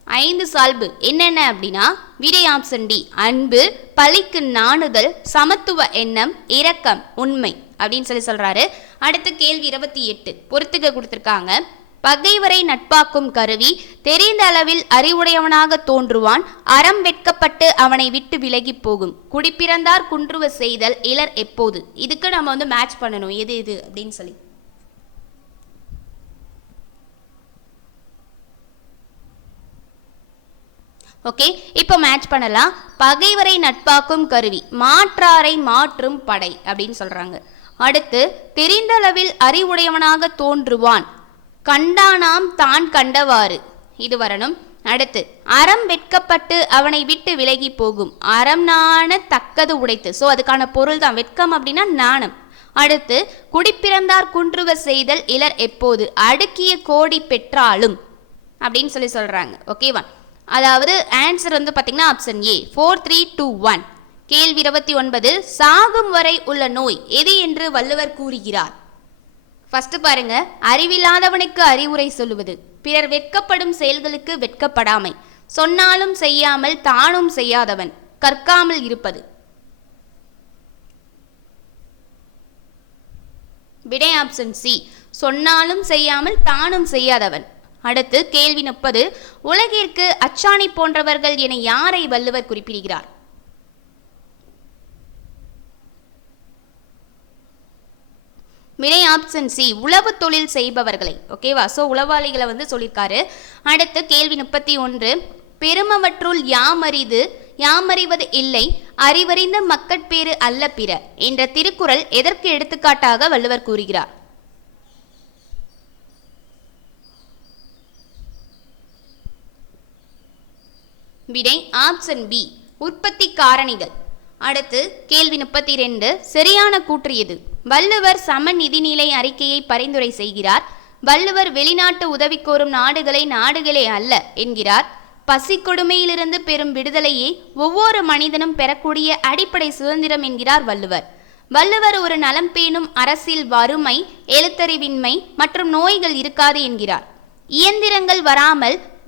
5 சால்பு என்னென்ன அப்படின்னா விடை ஆப்ஷன் டி, அன்பு, பழிக்கு நாணுதல், சமத்துவ எண்ணம், இரக்கம், உண்மை அப்படின்னு சொல்லி சொல்றாரு. அடுத்த கேள்வி 28 பொறுத்துக்க கொடுத்துருக்காங்க. பகைவரை நட்பாக்கும் கருவி, தெரிந்த அளவில் அறிவுடையவனாக தோன்றுவான், அறம் வெட்கப்பட்டு அவனை விட்டு விலகி போகும், குடிப்பிறந்தார் குன்றுவ செய்தல் இலர் எப்போது. இதுக்கு நம்ம வந்து மேட்ச் பண்ணணும் எது இது அப்படின்னு சொல்லி. ஓகே, இப்போ மேட்ச் பண்ணலாம். பகைவரை நட்பாக்கும் கருவி, மாற்றாரை மாற்றும் படை அப்படின்னு சொல்றாங்க. அடுத்து தெரிந்தளவில் அறிவுடையவனாக தோன்றுவான், கண்டானாம் தான் கண்டவாறு, இது வரணும். அடுத்து அறம் வெட்கப்பட்டு அவனை விட்டு விலகி போகும், அறம் நாண தக்கது உடைத்து. ஸோ அதுக்கான பொருள் தான் வெட்கம் அப்படின்னா நாணம். அடுத்து குடிப்பிறந்தார் குன்றுவ செய்தல் இலர் எப்போது, அடுக்கிய கோடி பெற்றாலும் அப்படின்னு சொல்லி சொல்றாங்க. ஓகேவா? அதாவது ஆன்சர் வந்து பார்த்தீங்கன்னா ஆப்ஷன் ஏ, 4, 3, 2, 1. கேள்வி 29, சாகும் வரை உள்ள நோய் எது என்று வள்ளுவர் கூறுகிறார்? ஃபர்ஸ்ட் பாருங்க, அறிவில்லாதவனுக்கு அறிவுரை சொல்லுவது, பிறர் வெட்கப்படும் செயல்களுக்கு வெட்கப்படாமை, சொன்னாலும் செய்யாமல் தானும் செய்யாதவன், கற்காமல் இருப்பது. விடை ஆப்ஷன் சி, சொன்னாலும் செய்யாமல் தானும் செய்யாதவன். அடுத்து கேள்வி 30, உலகிற்கு அச்சாணி போன்றவர்கள் என யாரை வள்ளுவர் குறிப்பிடுகிறார்? விடை ஆப்ஷன் சி, உழவு தொழில் செய்பவர்களை. ஓகேவா? ஸோ உளவாளிகளை வந்து சொல்லியிருக்காரு. அடுத்து கேள்வி 31, பெருமவற்றுள் யாமறிவது இல்லை, அறிவறிந்த மக்கட்பேறு அல்ல பிற என்ற திருக்குறள் எதற்கு எடுத்துக்காட்டாக வள்ளுவர் கூறுகிறார்? விடை ஆப்ஷன் பி, உற்பத்தி காரணிகள். அடுத்து கேள்வி 32, சரியான கூற்று எது? வள்ளுவர் சம நிதிநிலை அறிக்கையை பரிந்துரை செய்கிறார். வள்ளுவர் வெளிநாட்டு உதவி கோரும் நாடுகளே அல்ல என்கிறார். பசி கொடுமையிலிருந்து பெறும் விடுதலையே ஒவ்வொரு மனிதனும் பெறக்கூடிய அடிப்படை சுதந்திரம் என்கிறார் வள்ளுவர். வள்ளுவர் ஒரு நலம் பேணும் அரசில் வறுமை, எழுத்தறிவின்மை மற்றும் நோய்கள் இருக்காது என்கிறார். இயந்திரங்கள்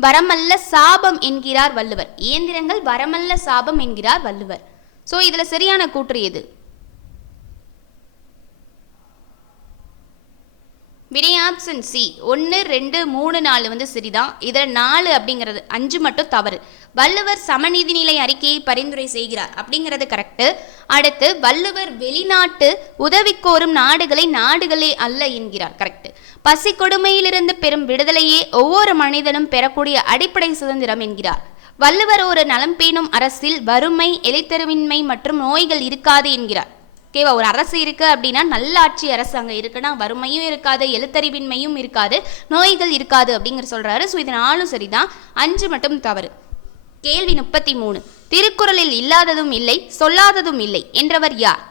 வரமல்ல சாபம் என்கிறார் வள்ளுவர். இயந்திரங்கள் வரமல்ல சாபம் என்கிறார் வள்ளுவர். ஸோ இதுல சரியான கூற்று எது? விடை ஆப்ஷன் சி, 1, 2, 3, 4 வந்து சரிதான். இதில் 4 அப்படிங்கிறது 5 மட்டும் தவறு. வள்ளுவர் சமநீதிநிலை அறிக்கையை பரிந்துரை செய்கிறார் அப்படிங்கிறது கரெக்டு. அடுத்து வள்ளுவர் வெளிநாட்டு உதவி கோரும் நாடுகளே அல்ல என்கிறார், கரெக்டு. பசி கொடுமையிலிருந்து பெறும் விடுதலையே ஒவ்வொரு மனிதனும் பெறக்கூடிய அடிப்படை சுதந்திரம் என்கிறார். வள்ளுவர் ஒரு நலம் பேணும் அரசில் வறுமை, எழுத்தறிவின்மை மற்றும் நோய்கள் இருக்காது என்கிறார். ஓகேவா? ஒரு அரசு இருக்கு அப்படின்னா நல்ல ஆட்சி அரசு அங்கே இருக்குன்னா வறுமையும் இருக்காது, எழுத்தறிவின்மையும் இருக்காது, நோய்கள் இருக்காது அப்படிங்கிற சொல்றாரு. ஸோ இது 4 சரிதான், 5 மட்டும் தவறு. கேள்வி 33, திருக்குறளில் இல்லாததும் இல்லை சொல்லாததும் இல்லை என்றவர் யார்?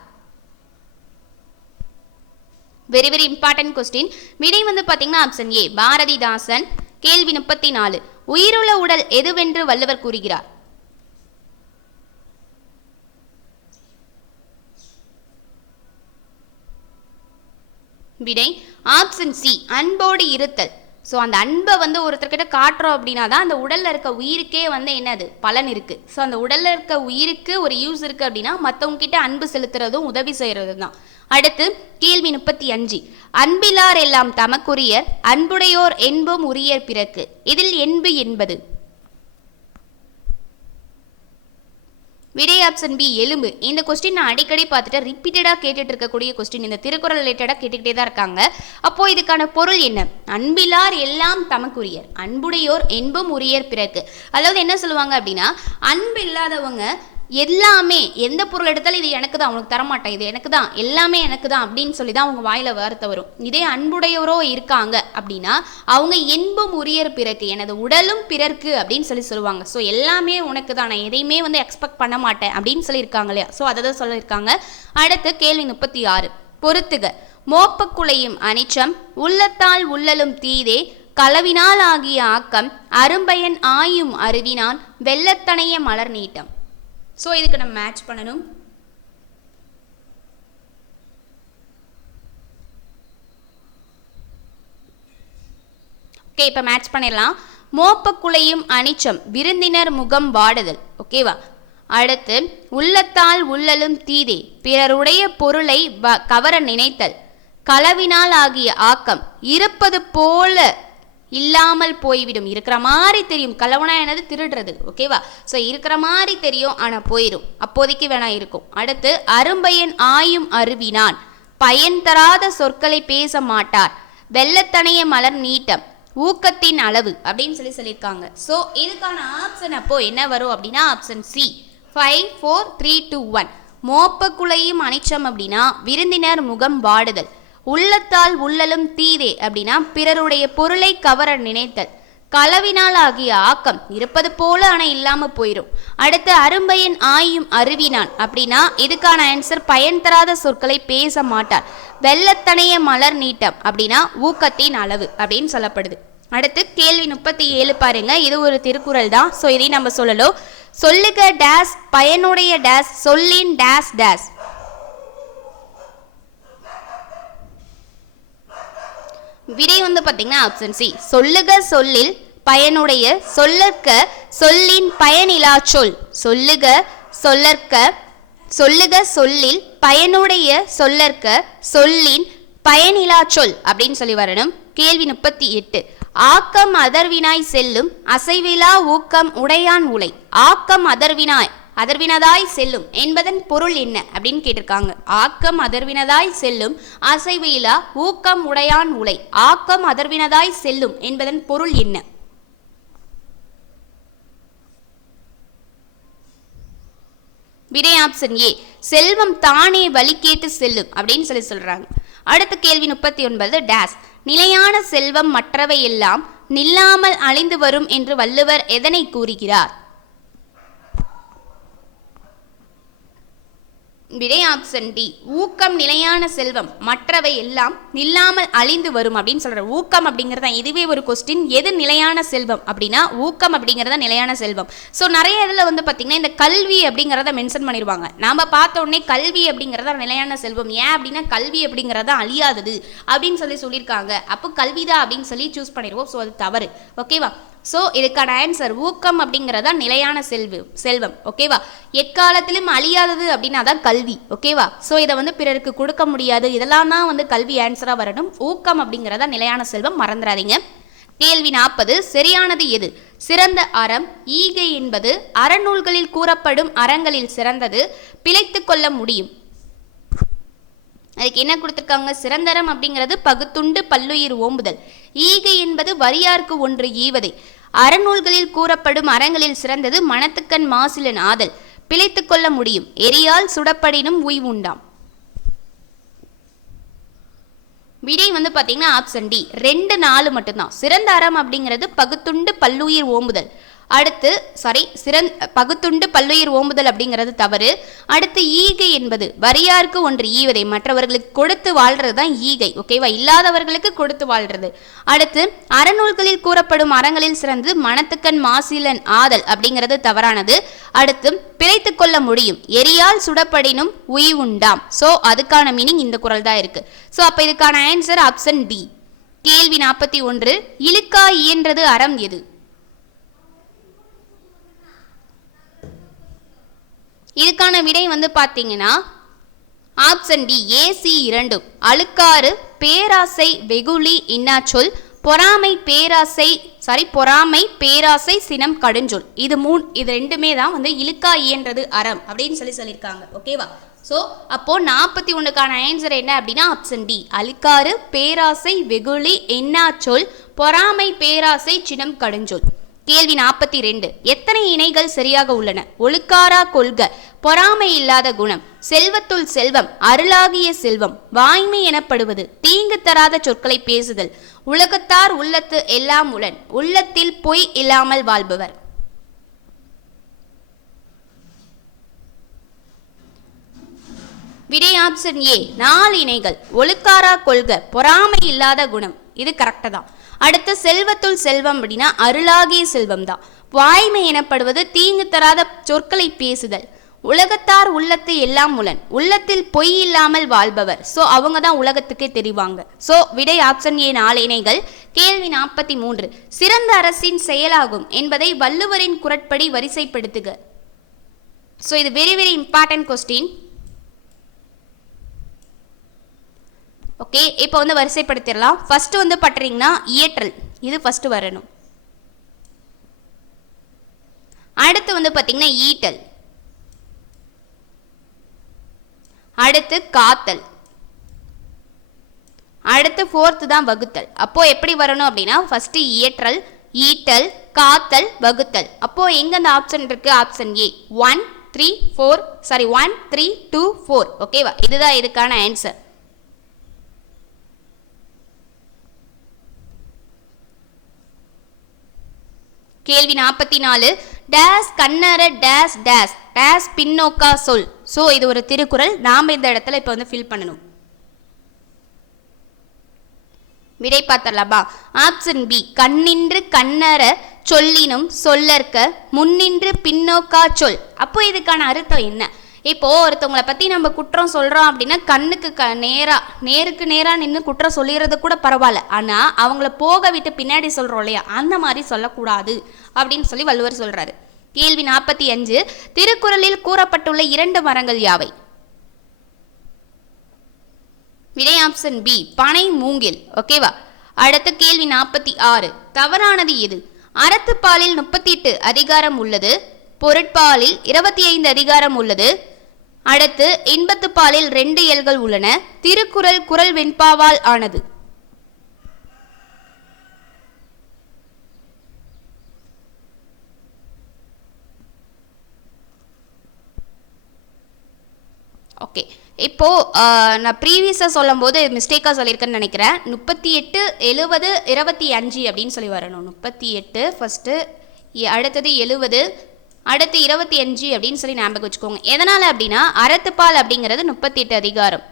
Very very important question. விடை வந்து பார்த்தீங்கன்னா ஆப்ஷன் ஏ, பாரதிதாசன். கேள்வி 34, உயிருள்ள உடல் எதுவென்று வள்ளுவர் கூறுகிறார்? விடை ஆப்ஷன் சி, அன்போடு இருத்தல். ஸோ அந்த அன்பை வந்து ஒருத்தர்கிட்ட காட்டுறோம் அப்படின்னா தான் அந்த உடலில் இருக்க உயிருக்கே வந்து என்னது பலன் இருக்குது. ஸோ அந்த உடலில் இருக்க உயிருக்கு ஒரு யூஸ் இருக்குது அப்படின்னா மற்றவங்க கிட்ட அன்பு செலுத்துறதும் உதவி செய்கிறதும் தான். அடுத்து கேள்வி 35, அன்பிலார் எல்லாம் தமக்குரியர், அன்புடையோர் என்பும் உரியர் பிறக்கு. இதில் என்பு என்பது? விடை ஆப்ஷன் பி, எலும்பு. இந்த கொஸ்டின் நான் அடிக்கடி பார்த்துட்டு ரிப்பீட்டடாக கேட்டுட்டு இருக்கக்கூடிய கொஸ்டின். இந்த திருக்குறள் ரிலேட்டடாக கேட்டுக்கிட்டே தான் இருக்காங்க. அப்போ இதுக்கான பொருள் என்ன? அன்பிலார் எல்லாம் தமக்குரியர், அன்புடையோர் என்பும் உரியர் பிறக்கு. அதாவது என்ன சொல்லுவாங்க அப்படின்னா, அன்பு இல்லாதவங்க எல்லாமே எந்த பொருள் எடுத்தாலும் இது எனக்கு தான், உனக்கு தரமாட்டேன், இது எனக்கு தான், எல்லாமே எனக்கு தான் அப்படின்னு சொல்லி தான் அவங்க வாயில வார்த்தை வரும். இதே அன்புடையவரோ இருக்காங்க அப்படின்னா அவங்க என்பும் உரியர் பிறக்கு, எனது உடலும் பிறர்க்கு அப்படின்னு சொல்லுவாங்க. ஸோ எல்லாமே உனக்கு தான், நான் எதையுமே வந்து எக்ஸ்பெக்ட் பண்ண மாட்டேன் அப்படின்னு சொல்லியிருக்காங்க இல்லையா? ஸோ அதை தான் சொல்லியிருக்காங்க. அடுத்து கேள்வி 36, பொறுத்துக. மோப்பக்குலையும் அனிச்சம், உள்ளத்தால் உள்ளலும் தீதே, களவினால் ஆகிய ஆக்கம், அரும்பயன் ஆயும் அருவினான், வெள்ளத்தனைய மலர் நீட்டம். ஸோ இதுக்கு நம்ம மேட்ச் பண்ணணும். ஓகே, இப்போ மேட்ச் பண்ணிடலாம். மோப்பக்குலையும் அனிச்சம், விருந்தினர் முகம் வாடுதல். ஓகேவா? அடுத்து உள்ளத்தால் உள்ளலும் தீதே, பிறருடைய பொருளை கவர நினைத்தல், களவினால் ஆகிய ஆக்கம், இருப்பது போல இல்லாமல் போய்விடும். இருக்கிற மாதிரி தெரியும், களவனா என்னது திருடுறது. ஓகேவா? ஸோ இருக்கிற மாதிரி தெரியும் ஆனால் போயிடும், அப்போதைக்கு வேணா இருக்கும். அடுத்து அரும்பயன் ஆயும் அருவினான், பயன் தராத சொற்களை பேச மாட்டார், வெள்ளத்தனைய மலர் நீட்டம், ஊக்கத்தின் அளவு அப்படின்னு சொல்லியிருக்காங்க. ஸோ இதுக்கான ஆப்ஷன் அப்போ என்ன வரும் அப்படின்னா ஆப்ஷன் சி, 5, 4, 3, 2, 1. மோப்பக்குலையும் அனிச்சம் அப்படின்னா விருந்தினர் முகம் வாடுதல், உள்ளத்தால் உள்ளலும் தீதே அப்படின்னா பிறருடைய பொருளை கவர நினைத்தல், களவினால் ஆகிய ஆக்கம், இருப்பது போல ஆனால் இல்லாமல் போயிடும். அடுத்து அரும்பயன் ஆயும் அருவினான் அப்படின்னா இதுக்கான ஆன்சர் பயன் தராத சொற்களை பேச மாட்டார், வெள்ளத்தனைய மலர் நீட்டம் அப்படின்னா ஊக்கத்தின் அளவு அப்படின்னு சொல்லப்படுது. அடுத்து கேள்வி 37 பாருங்க. இது ஒரு திருக்குறள் தான். ஸோ இதை நம்ம சொல்லலாம். சொல்லுக டேஸ் பயனுடைய டேஸ் சொல்லின் டேஸ் டேஸ். விடை வந்து பார்த்தீங்கன்னா ஆப்ஷன் சி, சொல்லுக சொல்லில் பயனுடைய சொல்லற்க சொல்லின் பயனிலா சொல். சொல்லுக சொல்லில் பயனுடைய சொல்லற்க சொல்லின் பயனிலா சொல் அப்படின்னு சொல்லி வரணும். கேள்வி 38, ஆக்கம் அதர்வினாய் செல்லும் அசைவிலா ஊக்கம் உடையான் உலை. ஆக்கம் அதர்வினதாய் செல்லும் என்பதன் பொருள் என்ன அப்படின்னு கேட்டிருக்காங்க. ஆக்கம் அதர்வினதாய் செல்லும் அசைவிலா ஊக்கம் உடையான் உலை. ஆக்கம் அதர்வினதாய் செல்லும் என்பதன் பொருள் என்ன? விடை ஆப்ஷன் ஏ, செல்வம் தானே வழி கேட்டு செல்லும் அப்படின்னு சொல்றாங்க. அடுத்த கேள்வி 39 டேஸ். நிலையான செல்வம் மற்றவை எல்லாம் நில்லாமல் அழிந்து வரும் என்று வள்ளுவர் எதனை கூறுகிறார்? விடை ஆப்ஷன் டி, ஊக்கம் நிலையான செல்வம் மற்றவை எல்லாம் நில்லாமல் அழிந்து வரும் அப்படின்னு சொல்ற. ஊக்கம் அப்படிங்கிறத இதுவே ஒரு கொஸ்டின். எது நிலையான செல்வம் அப்படின்னா ஊக்கம் அப்படிங்கிறத நிலையான செல்வம். ஸோ நிறைய இதில் வந்து பார்த்தீங்கன்னா இந்த கல்வி அப்படிங்கிறத மென்ஷன் பண்ணிடுவாங்க. நாம் பார்த்த உடனே கல்வி அப்படிங்கிறத நிலையான செல்வம். ஏன் அப்படின்னா கல்வி அப்படிங்கிறத அழியாதது அப்படின்னு சொல்லியிருக்காங்க. அப்போ கல்விதான் அப்படின்னு சொல்லி சூஸ் பண்ணிடுவோம். ஸோ அது தவறு. ஓகேவா? ஸோ இதுக்கான ஆன்சர் ஊக்கம் அப்படிங்கிறதா நிலையான செல்வம். ஓகேவா? எக்காலத்திலும் அழியாதது அப்படின்னா தான் கல்வி. ஓகேவா? ஸோ இதை வந்து பிறருக்கு கொடுக்க முடியாது. இதெல்லாம் தான் வந்து கல்வி ஆன்சராக வரணும். ஊக்கம் அப்படிங்கிறதா நிலையான செல்வம், மறந்துடாதீங்க. கேள்வி 40 சரியானது எது? சிறந்த அறம் ஈகை என்பது அறநூல்களில் கூறப்படும் அறங்களில் சிறந்தது, பிழைத்து கொள்ள முடியும். அதுக்கு என்ன கொடுத்துருக்காங்க? சிறந்தரம் அப்படிங்கிறது பகுத்துண்டு பல்லுயிர் ஓம்புதல். ஈகை என்பது வரியார்க்கு ஒன்று ஈவதை. அறநூல்களில் கூறப்படும் அறங்களில் சிறந்தது மனத்துக்கண் மாசிலன் ஆதல், பிழைத்து கொள்ள முடியும். எரியால் சுடப்படினும் உய்வுண்டாம். விடை வந்து பார்த்தீங்கன்னா ஆப்ஷன் டி 2, 4 மட்டும்தான். சிறந்த அறம் அப்படிங்கிறது பகுத்துண்டு பல்லுயிர் ஓம்புதல். அடுத்து பகுத்துண்டு பல்லுயிர் ஓம்புதல் அப்படிங்கிறது தவறு. அடுத்து ஈகை என்பது வரியாருக்கு ஒன்று ஈவதை, மற்றவர்களுக்கு கொடுத்து வாழ்றது தான் ஈகை. ஓகேவா? இல்லாதவர்களுக்கு கொடுத்து வாழ்றது. அடுத்து அறநூல்களில் கூறப்படும் அறங்களில் சிறந்து மனத்துக்கண் மாசிலன் ஆதல் அப்படிங்கிறது தவறானது. அடுத்து பிழைத்து கொள்ள முடியும். எரியால் சுடப்படினும் உய்வுண்டாம். ஸோ அதுக்கான மீனிங் இந்த குறள் தான் இருக்கு. ஸோ அப்போ இதுக்கான ஆன்சர் ஆப்ஷன் டி. கேள்வி 41 இழுக்கா இயன்றது அறம் எது? இதுக்கான விடை வந்து பார்த்தீங்கன்னா ஆப்ஷன் டி ஏசி 2. அழுக்காறு பேராசை வெகுளி இன்னாச்சொல் பொறாமை பேராசை சினம் கடுஞ்சொல். இது ரெண்டுமே தான் வந்து இழுக்கா இயன்றது அறம் அப்படின்னு சொல்லியிருக்காங்க. ஓகேவா? ஸோ அப்போ 41க்கான ஆன்சர் என்ன அப்படின்னா ஆப்ஷன் டி அழுக்காறு பேராசை வெகுளி இன்னாச்சொல் பொறாமை பேராசை சினம் கடுஞ்சொல். கேள்வி 42 எத்தனை இணைகள் சரியாக உள்ளன? ஒழுக்காரா கொள்க பொறாமை இல்லாத குணம், செல்வத்துள் செல்வம் அருளாகிய செல்வம், வாய்மை எனப்படுவது தீங்கு தராத சொற்களை பேசுதல், உலகத்தார் உள்ளத்து எல்லாம் உளன், உள்ளத்தில் பொய் இல்லாமல் வாழ்பவர். விடை ஆப்ஷன் ஏ 4 இணைகள். ஒழுக்காரா கொள்க பொறாமை இல்லாத குணம், இது கரெக்டா தான். அடுத்து செல்வத்துள் செல்வம் அப்படின்னா அருளாகிய செல்வம் தான். வாய்மை எனப்படுவது தீங்கு தராத சொற்களை பேசுதல், உலகத்தார் உள்ளத்து எல்லாம் உளன், உள்ளத்தில் பொய் இல்லாமல் வாழ்பவர். ஸோ அவங்க தான் உலகத்துக்கே தெரிவாங்க. ஸோ விடை ஆப்ஷன் ஏ 4 இணைகள். கேள்வி 43 சிறந்த அரசின் செயலாகும் என்பதை வள்ளுவரின் குறட்படி வரிசைப்படுத்துக. ஸோ இது very very important question. Okay, இப்போ வந்து வரிசைப்படுத்திடலாம். ஃபர்ஸ்ட் வந்து பண்றீங்கன்னா இயற்றல், இது ஃபர்ஸ்ட் வரணும். அடுத்து வந்து பார்த்தீங்கன்னா ஈட்டல், அடுத்து காத்தல், அடுத்து ஃபோர்த்து தான் வகுத்தல். அப்போ எப்படி வரணும் அப்படின்னா ஃபர்ஸ்ட் இயற்றல், ஈட்டல், காத்தல், வகுத்தல். அப்போ எங்க அந்த ஆப்ஷன் இருக்கு? Option A 1 3 2 4. ஓகேவா? இதுதான் இதுக்கான ஆன்சர். கேள்வி 44 டேஸ் கண்ணற டேஸ் டேஸ் டேஸ் பின்னோக்கா சொல். ஸோ இது ஒரு திருக்குறள். நாம் இந்த இடத்துல இப்போ வந்து ஃபில் பண்ணணும். விடை பார்த்தலாமா? ஆப்ஷன் பி கண்ணின்று கண்ணற சொல்லினும் சொல்லற்க முன்னின்று பின்னோக்கா சொல். அப்போ இதுக்கான அர்த்தம் என்ன? இப்போ ஒருத்தவங்களை பற்றி நம்ம குற்றம் சொல்கிறோம் அப்படின்னா கண்ணுக்கு நேருக்கு நேராக நின்று குற்றம் சொல்லிடுறது கூட பரவாயில்ல. ஆனால் அவங்கள போக விட்டு பின்னாடி சொல்கிறோம் இல்லையா, அந்த மாதிரி சொல்லக்கூடாது அப்படின்னு சொல்லி வள்ளுவர் சொல்கிறாரு. கேள்வி 45 திருக்குறளில் கூறப்பட்டுள்ள 2 மரங்கள் யாவை? விடை ஆப்ஷன் பி பனை மூங்கில். ஓகேவா? அடுத்த கேள்வி 46. தவறானது எது? அறத்துப்பாலில் 38 அதிகாரம் உள்ளது, பொருட்பாலில் 25 அதிகாரம் உள்ளது. அடுத்து இன்பத்துப்பாலில் 2 இயல்கள் உள்ளன. திருக்குறள் குறள் வெண்பாவால் ஆனது. ஓகே, இப்போ நான் ப்ரீவியஸாக சொல்லும் போது மிஸ்டேக்காக சொல்லியிருக்கேன்னு நினைக்கிறேன். 38, 70, 25 அப்படின்னு சொல்லி வரணும். 38 ஃபஸ்ட்டு, அடுத்தது 70, அடுத்து 25 அப்படின்னு சொல்லி ஞாபகம் வச்சுக்கோங்க. எதனால் அப்படின்னா அறத்துப்பால் அப்படிங்கிறது 38 அதிகாரம்,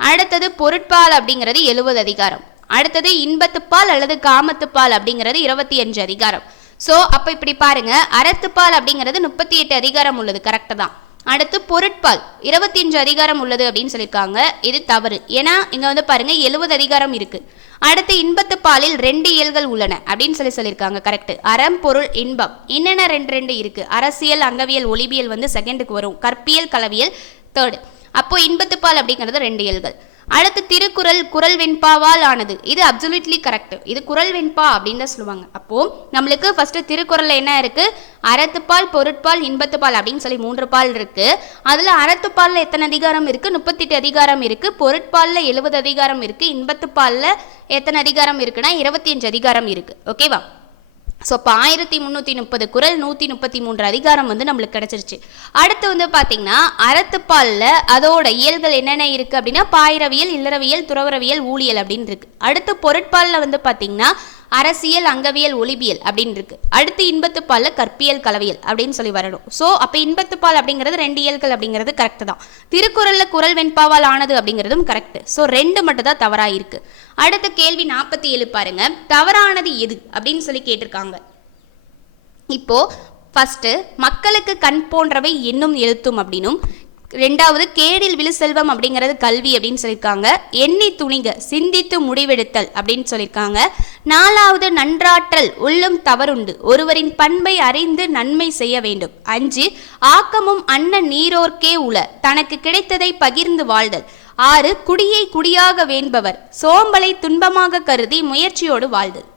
அடுத்தது பொருட்பால் அப்படிங்கிறது 70 அதிகாரம், அடுத்தது இன்பத்துப்பால் அல்லது காமத்துப்பால் அப்படிங்கிறது 25 அதிகாரம். ஸோ அப்போ இப்படி பாருங்க, அறத்துப்பால் அப்படிங்கிறது 38 அதிகாரம் உள்ளது, கரெக்டு தான். அடுத்து பொருட்பால் 25 அதிகாரம் உள்ளது அப்படின்னு சொல்லியிருக்காங்க, இது தவறு. ஏன்னா இங்க வந்து பாருங்க 70 அதிகாரம் இருக்கு. அடுத்து இன்பத்து பாலில் 2 இயல்கள் உள்ளன அப்படின்னு சொல்லியிருக்காங்க, கரெக்ட். அறம் பொருள் இன்பம் என்னென்ன 2 இருக்கு? அரசியல் அங்கவியல் ஒளிபியல் வந்து செகண்டுக்கு வரும், கற்பியல் கலவியல் தேர்டு. அப்போ இன்பத்து பால் அப்படிங்கிறது 2 இயல்கள். அடுத்து திருக்குறள் குறள் வெண்பாவால் ஆனது, இது அப்சல்யூட்லி கரெக்ட். இது குறள் வெண்பா அப்படின்னு தான் சொல்லுவாங்க. அப்போ நம்மளுக்கு ஃபர்ஸ்ட் திருக்குறள் என்ன இருக்கு? அறத்துப்பால் பொருட்பால் இன்பத்துப்பால் அப்படின்னு சொல்லி 3 பால் இருக்கு. அதுல அறத்துப்பால்ல எத்தனை அதிகாரம் இருக்கு? 38 அதிகாரம் இருக்கு. பொருட்பால்ல 70 அதிகாரம் இருக்கு. இன்பத்துப்பால்ல எத்தனை அதிகாரம் இருக்குன்னா 25 அதிகாரம் இருக்கு. ஓகேவா? ஸோ இப்போ 1330 குறள் 133 அதிகாரம் வந்து நம்மளுக்கு கிடைச்சிருச்சு. அடுத்து வந்து பார்த்தீங்கன்னா அறத்துப்பாலில் அதோட இயல்கள் என்னென்ன இருக்குது அப்படின்னா பாயிரவியல், இல்லறவியல், துறவரவியல், ஊழியல் அப்படின்னு இருக்கு. அடுத்து பொருட்பாலில் வந்து பார்த்தீங்கன்னா அரசியல் அங்கவியல் ஒளிபியல் அப்படின்னு இருக்கு. அடுத்து இன்பத்துப்பாலில் கற்பியல் கலவியல் அப்படின்னு சொல்லி வரணும். ஸோ அப்போ இன்பத்துப்பால் அப்படிங்கிறது 2 இயல்கள் அப்படிங்கிறது கரெக்ட் தான். திருக்குறளில் குறள் வெண்பாவால் ஆனது அப்படிங்கிறதும் கரெக்ட். ஸோ 2 மட்டும் தான் தவறாக இருக்கு. அடுத்த கேள்வி 47 பாருங்க, தவறானது எது அப்படின்னு சொல்லி கேட்டிருக்காங்க. இப்போ ஃபர்ஸ்ட் மக்களுக்கு கண் போன்றவை என்னும் எழுத்தும் அப்படின்னும், 2வது கேடில் விழு செல்வம் அப்படிங்கிறது கல்வி அப்படின்னு சொல்லியிருக்காங்க. எண்ணி துணிக சிந்தித்து முடிவெடுத்தல் அப்படின்னு சொல்லியிருக்காங்க. 4வது நன்றாற்றல் உள்ளும் தவறுண்டு ஒருவரின் பண்பை அறிந்து நன்மை செய்ய வேண்டும். 5 ஆக்கமும் அன்ன நீரோர்க்கே உள தனக்கு கிடைத்ததை பகிர்ந்து வாழ்தல். 6 குடியை குடியாக வேண்பவர் சோம்பலை துன்பமாக கருதி முயற்சியோடு வாழ்தல்.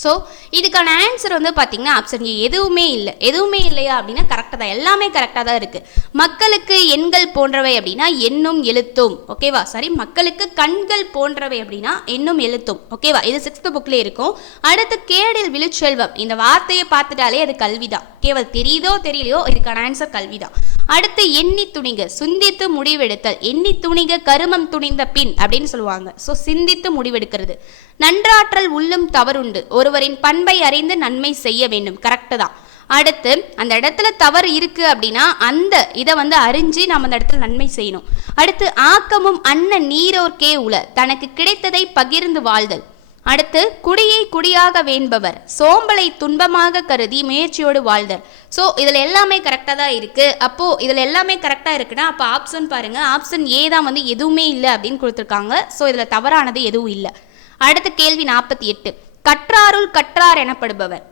ஸோ இதுக்கான ஆன்சர் வந்து பார்த்தீங்கன்னா ஆப்ஷன் ஏ, எதுவுமே இல்லை. எதுவுமே இல்லையா அப்படின்னா கரெக்டாக தான், எல்லாமே கரெக்டாக தான் இருக்குது. மக்களுக்கு எண்கள் போன்றவை அப்படின்னா எண்ணும் எழுத்தும். ஓகேவா? சரி, மக்களுக்கு கண்கள் போன்றவை அப்படின்னா எண்ணும் எழுத்தும். ஓகேவா? இது 6th புக்லேயே இருக்கும். அடுத்து கேடில் விழுச்செல்வம், இந்த வார்த்தையை பார்த்துட்டாலே அது கல்வி தான். ஓகேவா? தெரியுதோ தெரியலையோ இதுக்கான ஆன்சர் கல்வி தான். அடுத்து எண்ணி துணிக சிந்தித்து முடிவெடுத்தல், எண்ணி துணிக கருமம் துணிந்த பின் அப்படின்னு சொல்லுவாங்க. ஸோ சிந்தித்து முடிவெடுக்கிறது. நன்றாற்றல் உள்ளும் தவறுண்டு ஒருவரின் பண்பை அறிந்து நன்மை செய்ய வேண்டும், கரெக்டு தான். அடுத்து அந்த இடத்துல தவறு இருக்கு அப்படின்னா அந்த இதை வந்து அறிஞ்சு நம்ம அந்த இடத்துல நன்மை செய்யணும். அடுத்து ஆக்கமும் அன்ன நீரோர்க்கே உள தனக்கு கிடைத்ததை பகிர்ந்து வாழ்தல். அடுத்து குடியை குடியாக வேண்பவர் சோம்பலை துன்பமாக கருதி முயற்சியோடு வாழ்தல். ஸோ இதில் எல்லாமே கரெக்டாக தான் இருக்குது. அப்போது இதில் எல்லாமே கரெக்டாக இருக்குன்னா அப்போ ஆப்ஷன் பாருங்கள், ஆப்ஷன் ஏ தான் வந்து எதுவுமே இல்லை அப்படின்னு கொடுத்துருக்காங்க. ஸோ இதில் தவறானது எதுவும் இல்லை. அடுத்த கேள்வி 48, கற்றாருள் கற்றார் எனப்படுபவர்.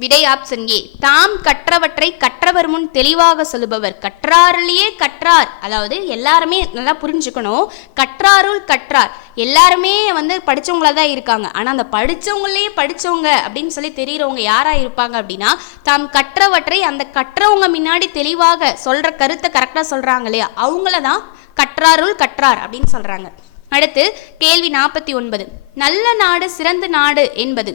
விடை ஆப்ஷன் ஏ, தாம் கற்றவற்றை கற்றவர் முன் தெளிவாக சொல்லுபவர். கற்றாருலேயே கற்றார், அதாவது எல்லாருமே நல்லா புரிஞ்சுக்கணும். கற்றாருள் கற்றார், எல்லாருமே வந்து படித்தவங்களா தான் இருக்காங்க. ஆனால் அந்த படித்தவங்களே படித்தவங்க அப்படின்னு சொல்லி தெரிகிறவங்க யாராக இருப்பாங்க அப்படின்னா தாம் கற்றவற்றை அந்த கற்றவங்க முன்னாடி தெளிவாக சொல்கிற கருத்தை கரெக்டாக சொல்கிறாங்க இல்லையா, அவங்கள தான் கற்றாருள் கற்றார் அப்படின்னு சொல்கிறாங்க. அடுத்து கேள்வி 49, நல்ல நாடு சிறந்த நாடு என்பது.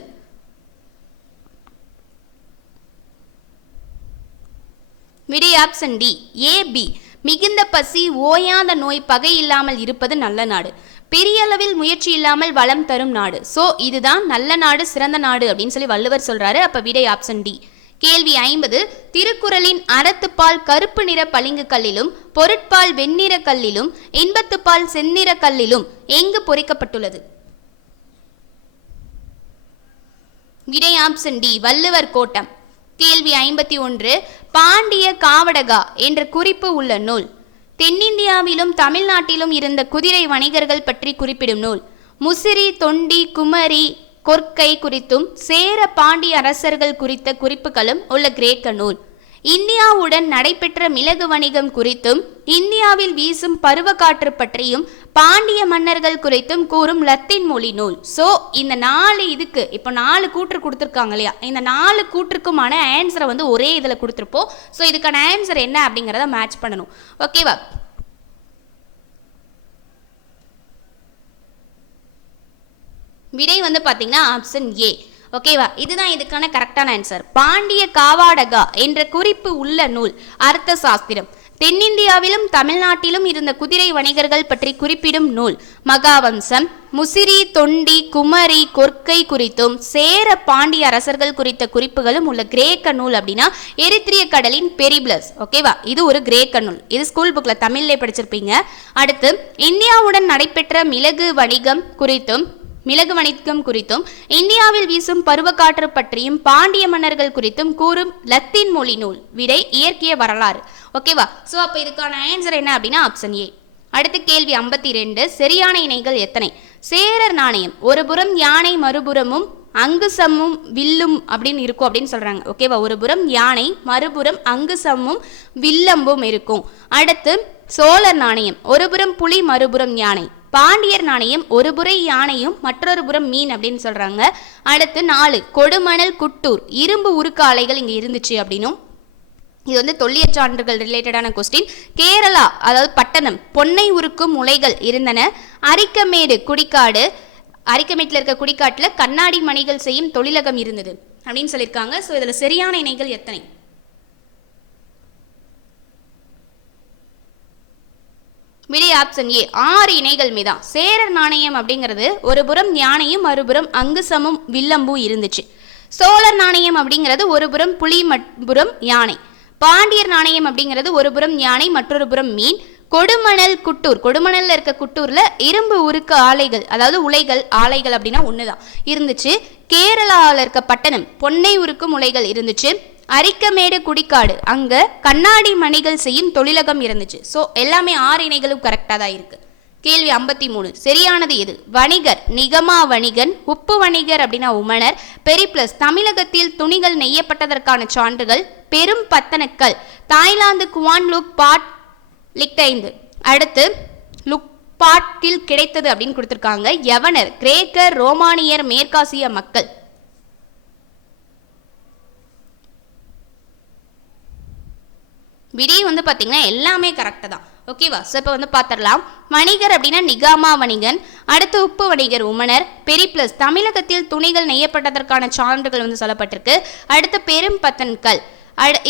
விடை ஆப்ஷன் டி, ஏ பி. மிகுந்த பசி ஓயாத நோய் பகை இல்லாமல் இருப்பது நல்ல நாடு. பெரிய அளவில் முயற்சி இல்லாமல் வளம் தரும் நாடு. ஸோ இதுதான் நல்ல நாடு சிறந்த நாடு அப்படின்னு சொல்லி வள்ளுவர் சொல்றாரு. அப்ப விடை ஆப்ஷன் டி. கேள்வி 50, திருக்குறளின் அறத்துப்பால் கருப்பு நிற பளிங்கு கல்லிலும் பொருட்பால் வெண்ணிற கல்லிலும் இன்பத்துப்பால் செந்நிற கல்லிலும் எங்கு பொறிக்கப்பட்டுள்ளது? விடை ஆப்ஷன் டி, வள்ளுவர் கோட்டம். கேள்வி 51, பாண்டிய காவடகா என்ற குறிப்பு உள்ள நூல். தென்னிந்தியாவிலும் தமிழ்நாட்டிலும் இருந்த குதிரை வணிகர்கள் பற்றி குறிப்பிடும் நூல். முசிறி, தொண்டி, குமரி, கொற்கை குறித்தும் சேர பாண்டிய அரசர்கள் குறித்த குறிப்புகளும் உள்ள கிரேக்க நூல். இந்தியாவுடன் நடைபெற்ற மிளகு வணிகம் குறித்தும் இந்தியாவில் வீசும் பருவக்காற்று பற்றியும் பாண்டிய மன்னர்கள் குறித்தும் கூறும் லத்தீன் மொழி நூல். ஸோ இந்த 4 இதுக்கு இப்போ 4 கூற்று கொடுத்துருக்காங்க இல்லையா, இந்த 4 கூற்றுக்குமான ஆன்சரை வந்து ஒரே இதில் கொடுத்துருப்போம். ஸோ இதுக்கான ஆன்சர் என்ன அப்படிங்கிறத மேட்ச் பண்ணணும். ஓகேவா? விடை வந்து பார்த்தீங்கன்னா ஆப்ஷன் ஏ. ஓகேவா? இதுதான் இதுக்கான கரெக்டான ஆன்சர். பாண்டிய காவாடகா என்ற குறிப்பு உள்ள நூல் அர்த்த சாஸ்திரம். தென்னிந்தியாவிலும் தமிழ்நாட்டிலும் இருந்த குதிரை வணிகர்கள் பற்றி குறிப்பிடும் நூல் மகாவம்சம். முசிறி, தொண்டி, குமரி, கொற்கை குறித்தும் சேர பாண்டிய அரசர்கள் குறித்த குறிப்புகளும் உள்ள கிரேக்க நூல் அப்படின்னா எரித்திரிய கடலின் பெரிப்ளஸ். ஓகேவா? இது ஒரு கிரேக்க நூல். இது ஸ்கூல் புக்ல தமிழ்ல படிச்சிருப்பீங்க. அடுத்து இந்தியாவுடன் நடைபெற்ற மிளகு வணிகம் குறித்தும் இந்தியாவில் வீசும் பருவக்காற்று பற்றியும் பாண்டிய மன்னர்கள் குறித்தும் கூறும் லத்தீன் மொழி நூல். விடை இயற்கைய வரலாறு. ஓகேவா? ஸோ அப்போ இதுக்கான ஆன்சர் என்ன அப்படின்னா ஆப்ஷன் ஏ. அடுத்த கேள்வி 52. சரியான இணைகள் எத்தனை? சேரர் நாணயம் ஒரு புறம் யானை மறுபுறமும் அங்குசமும் வில்லும் அப்படின்னு இருக்கும் அப்படின்னு சொல்றாங்க. ஓகேவா? ஒரு புறம் யானை மறுபுறம் அங்குசமும் வில்லம்பும் இருக்கும். அடுத்து சோழர் நாணயம் ஒரு புறம் புலி மறுபுறம் யானை. பாண்டியர் நாணயம் ஒரு புறை யானையும் மற்றொரு புறம் மீன் அப்படின்னு சொல்றாங்க. அடுத்து 4 கொடுமணல் குட்டூர் இரும்பு உருக்கு ஆலைகள் இங்க இருந்துச்சு அப்படின்னும். இது வந்து தொல்லியல் சான்றுகள் ரிலேட்டடான கொஸ்டின். கேரளா அதாவது பட்டணம் பொன்னை உருக்கும் முளைகள் இருந்தன. அரிக்கமேடு குடிக்காடு, அரிக்கமேட்டில் இருக்க குடிக்காட்டில் கண்ணாடி மணிகள் செய்யும் தொழிலகம் இருந்தது அப்படின்னு சொல்லியிருக்காங்க. ஸோ இதில் சரியான இணைகள் எத்தனை? விடை ஆப்ஷன் ஏ 6 இணைகள் மீதான். சேரர் நாணயம் அப்படிங்கிறது ஒரு புறம் யானையும் மறுபுறம் அங்குசமும் வில்லம்பும் இருந்துச்சு. சோழர் நாணயம் அப்படிங்கிறது ஒரு புறம் புலி மறுபுறம் யானை. பாண்டியர் நாணயம் அப்படிங்கிறது ஒரு புறம் யானை மற்றொரு புறம் மீன். கொடுமணல் குட்டூர், கொடுமணல்ல இருக்க குட்டூர்ல இரும்பு உருக்கு ஆலைகள் அதாவது உலைகள் ஆலைகள் அப்படின்னா ஒண்ணுதான் இருந்துச்சு. கேரளாவில் இருக்க பட்டணம் பொன்னை உருக்கும் உலைகள் இருந்துச்சு. அரிக்கமேடு குடிக்காடு அங்க கண்ணாடி மணிகள் செய்யும் தொழிலகம் இருந்துச்சு. ஸோ எல்லாமே 6 இணைகளும் கரெக்டாக தான் இருக்கு. கேள்வி 53. சரியானது எது? வணிகர் நிகமா வணிகன், உப்பு வணிகர் அப்படின்னா உமனர், பெரிப்ளஸ் தமிழகத்தில் துணிகள் நெய்யப்பட்டதற்கான சான்றுகள், பெரும் பத்தனக்கல் தாய்லாந்து குவான் லுக் பாட் லிக்டைந்து. அடுத்து லுக் பாட்டில் கிடைத்தது அப்படின்னு கொடுத்துருக்காங்க. யவனர், கிரேக்கர், ரோமானியர், மேற்காசிய மக்கள். விடை வந்து பார்த்தீங்கன்னா எல்லாமே கரெக்டாக தான். ஓகேவா? ஸோ இப்போ வந்து பார்த்துடலாம். வணிகர் அப்படின்னா நிகாமா வணிகன். அடுத்து உப்பு வணிகர் உமனர். பெரிப்ளஸ் தமிழகத்தில் துணிகள் நெய்யப்பட்டதற்கான சான்றுகள் வந்து சொல்லப்பட்டிருக்கு. அடுத்து பெரும் பத்தன்கள்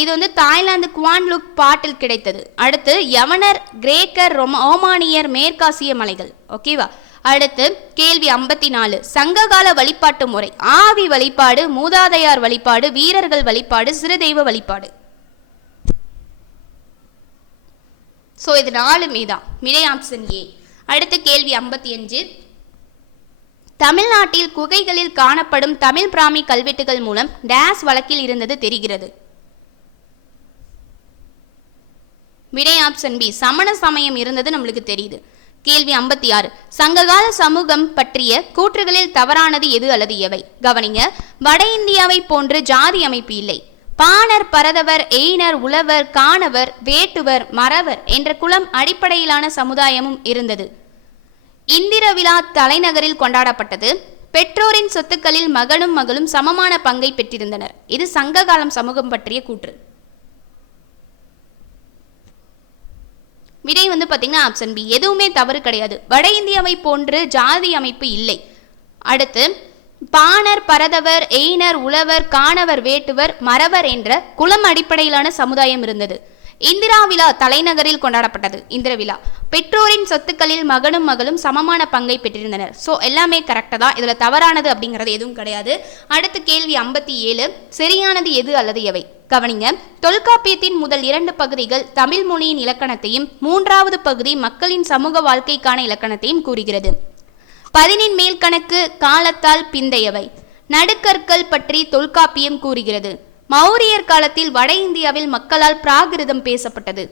இது வந்து தாய்லாந்து குவான் லுக் பாட்டில் கிடைத்தது. அடுத்து யவனர், கிரேக்கர், ரோமானியர், மேற்காசிய மலைகள். ஓகேவா? அடுத்து கேள்வி 54. சங்ககால வழிபாட்டு முறை ஆவி வழிபாடு, மூதாதையார் வழிபாடு, வீரர்கள் வழிபாடு, சிறுதெய்வ வழிபாடு. ஸோ இது 4 மீதான். விடை ஆப்ஷன் ஏ. அடுத்த கேள்வி 55. தமிழ்நாட்டில் குகைகளில் காணப்படும் தமிழ் பிராமி கல்வெட்டுகள் மூலம் டேஸ் வழக்கில் இருந்தது தெரிகிறது. விடை ஆப்ஷன் பி சமண சமயம் இருந்தது நம்மளுக்கு தெரியுது. கேள்வி 56. சங்ககால சமூகம் பற்றிய கூற்றுகளில் தவறானது எது அல்லது எவை? கவனிங்க. வட இந்தியாவை போன்று ஜாதி அமைப்பு இல்லை. பாணர், பரதவர், எயினர், உழவர், காணவர், வேட்டுவர், மறவர் என்ற குலம் அடிப்படையிலான சமுதாயமும் இருந்தது. இந்திர விழா தலைநகரில் கொண்டாடப்பட்டது. பெற்றோரின் சொத்துக்களில் மகனும் மகளும் சமமான பங்கை பெற்றிருந்தனர். இது சங்ககாலம் சமூகம் பற்றிய கூற்று. விடை வந்து பார்த்தீங்கன்னா ஆப்ஷன் பி எதுவுமே தவறு கிடையாது. வட இந்தியாவை போன்று ஜாதி அமைப்பு இல்லை. அடுத்து பாணர், பரதவர், எயினர், உழவர், காணவர், வேட்டுவர், மறவர் என்ற குலம் அடிப்படையிலான சமுதாயம் இருந்தது. இந்திரா விழா தலைநகரில் கொண்டாடப்பட்டது. இந்திர விழா பெற்றோரின் சொத்துக்களில் மகனும் மகளும் சமமான பங்கை பெற்றிருந்தனர். ஸோ எல்லாமே கரெக்டாக தான். இதில் தவறானது அப்படிங்கிறது எதுவும் கிடையாது. அடுத்த கேள்வி 57. சரியானது எது அல்லது எவை? கவனிங்க. தொல்காப்பியத்தின் முதல் 2 பகுதிகள் தமிழ் மொழியின் இலக்கணத்தையும் 3வது பகுதி மக்களின் சமூக வாழ்க்கைக்கான இலக்கணத்தையும் கூறுகிறது. 10 மேல் கணக்கு காலத்தால் பிந்தையவை. நடுக்கற்கள் பற்றி தொல்காப்பியம் கூறுகிறது. மௌரியர் காலத்தில் வட இந்தியாவில் மக்களால் பிராகிருதம் பேசப்பட்டது.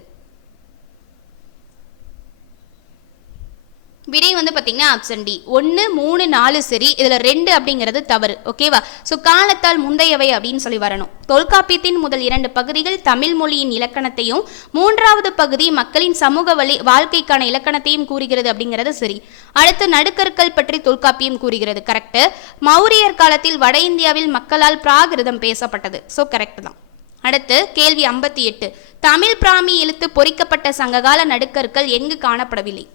விடை வந்து பார்த்தீங்கன்னா ஆப்ஷன் டி 1, 3, 4 சரி, இதில் 2 அப்படிங்கிறது தவறு. ஓகேவா? ஸோ காலத்தால் முந்தையவை அப்படின்னு சொல்லி வரணும். தொல்காப்பியத்தின் முதல் 2 பகுதிகள் தமிழ் மொழியின் இலக்கணத்தையும் 3வது பகுதி மக்களின் சமூக வாழ்க்கைக்கான இலக்கணத்தையும் கூறுகிறது அப்படிங்கிறது சரி. அடுத்து நடுக்கற்கள் பற்றி தொல்காப்பியம் கூறுகிறது, கரெக்டு. மௌரியர் காலத்தில் வட இந்தியாவில் மக்களால் பிராகிருதம் பேசப்பட்டது, ஸோ கரெக்ட் தான். அடுத்து கேள்வி 58, தமிழ் பிராமி எழுத்து பொறிக்கப்பட்ட சங்ககால நடுக்கற்கள் எங்கு காணப்படவில்லை?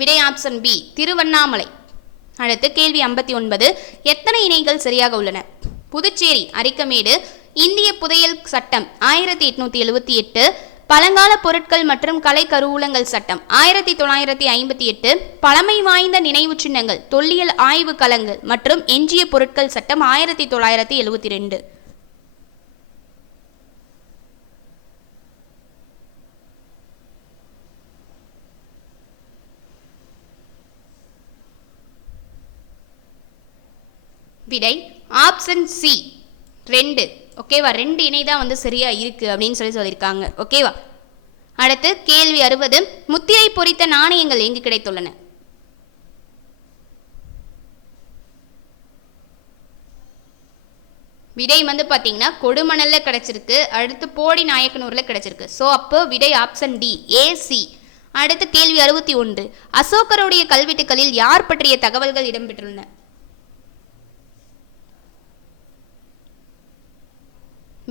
விடை ஆப்ஷன் பி திருவண்ணாமலை. அடுத்து கேள்வி 59, எத்தனை இணைகள் சரியாக உள்ளன? புதுச்சேரி அரிக்கமேடு, இந்திய புதையல் சட்டம் 1878, பழங்கால பொருட்கள் மற்றும் கலை கருவூலங்கள் சட்டம் 1958, பழமை வாய்ந்த நினைவு சின்னங்கள் தொல்லியல் ஆய்வு களங்கள் மற்றும் எஞ்சிய பொருட்கள் சட்டம் 1972. விடை ஆப்ஷன் சி 2. ஓகேவா? 2 இணை தான் வந்து சரியா இருக்கு அப்படின்னு சொல்லியிருக்காங்க. ஓகேவா? அடுத்து கேள்வி 60, முத்திரை பொறித்த நாணயங்கள் எங்கு கிடைத்துள்ளன? விடை வந்து பார்த்தீங்கன்னா கொடுமணல்ல கிடைச்சிருக்கு, அடுத்து போடி நாயக்கனூர்ல கிடைச்சிருக்கு. ஸோ அப்போ விடை ஆப்ஷன் டி ஏசி. அடுத்து கேள்வி 61, அசோகருடைய கல்வெட்டுகளில் யார் பற்றிய தகவல்கள் இடம்பெற்றுள்ளன?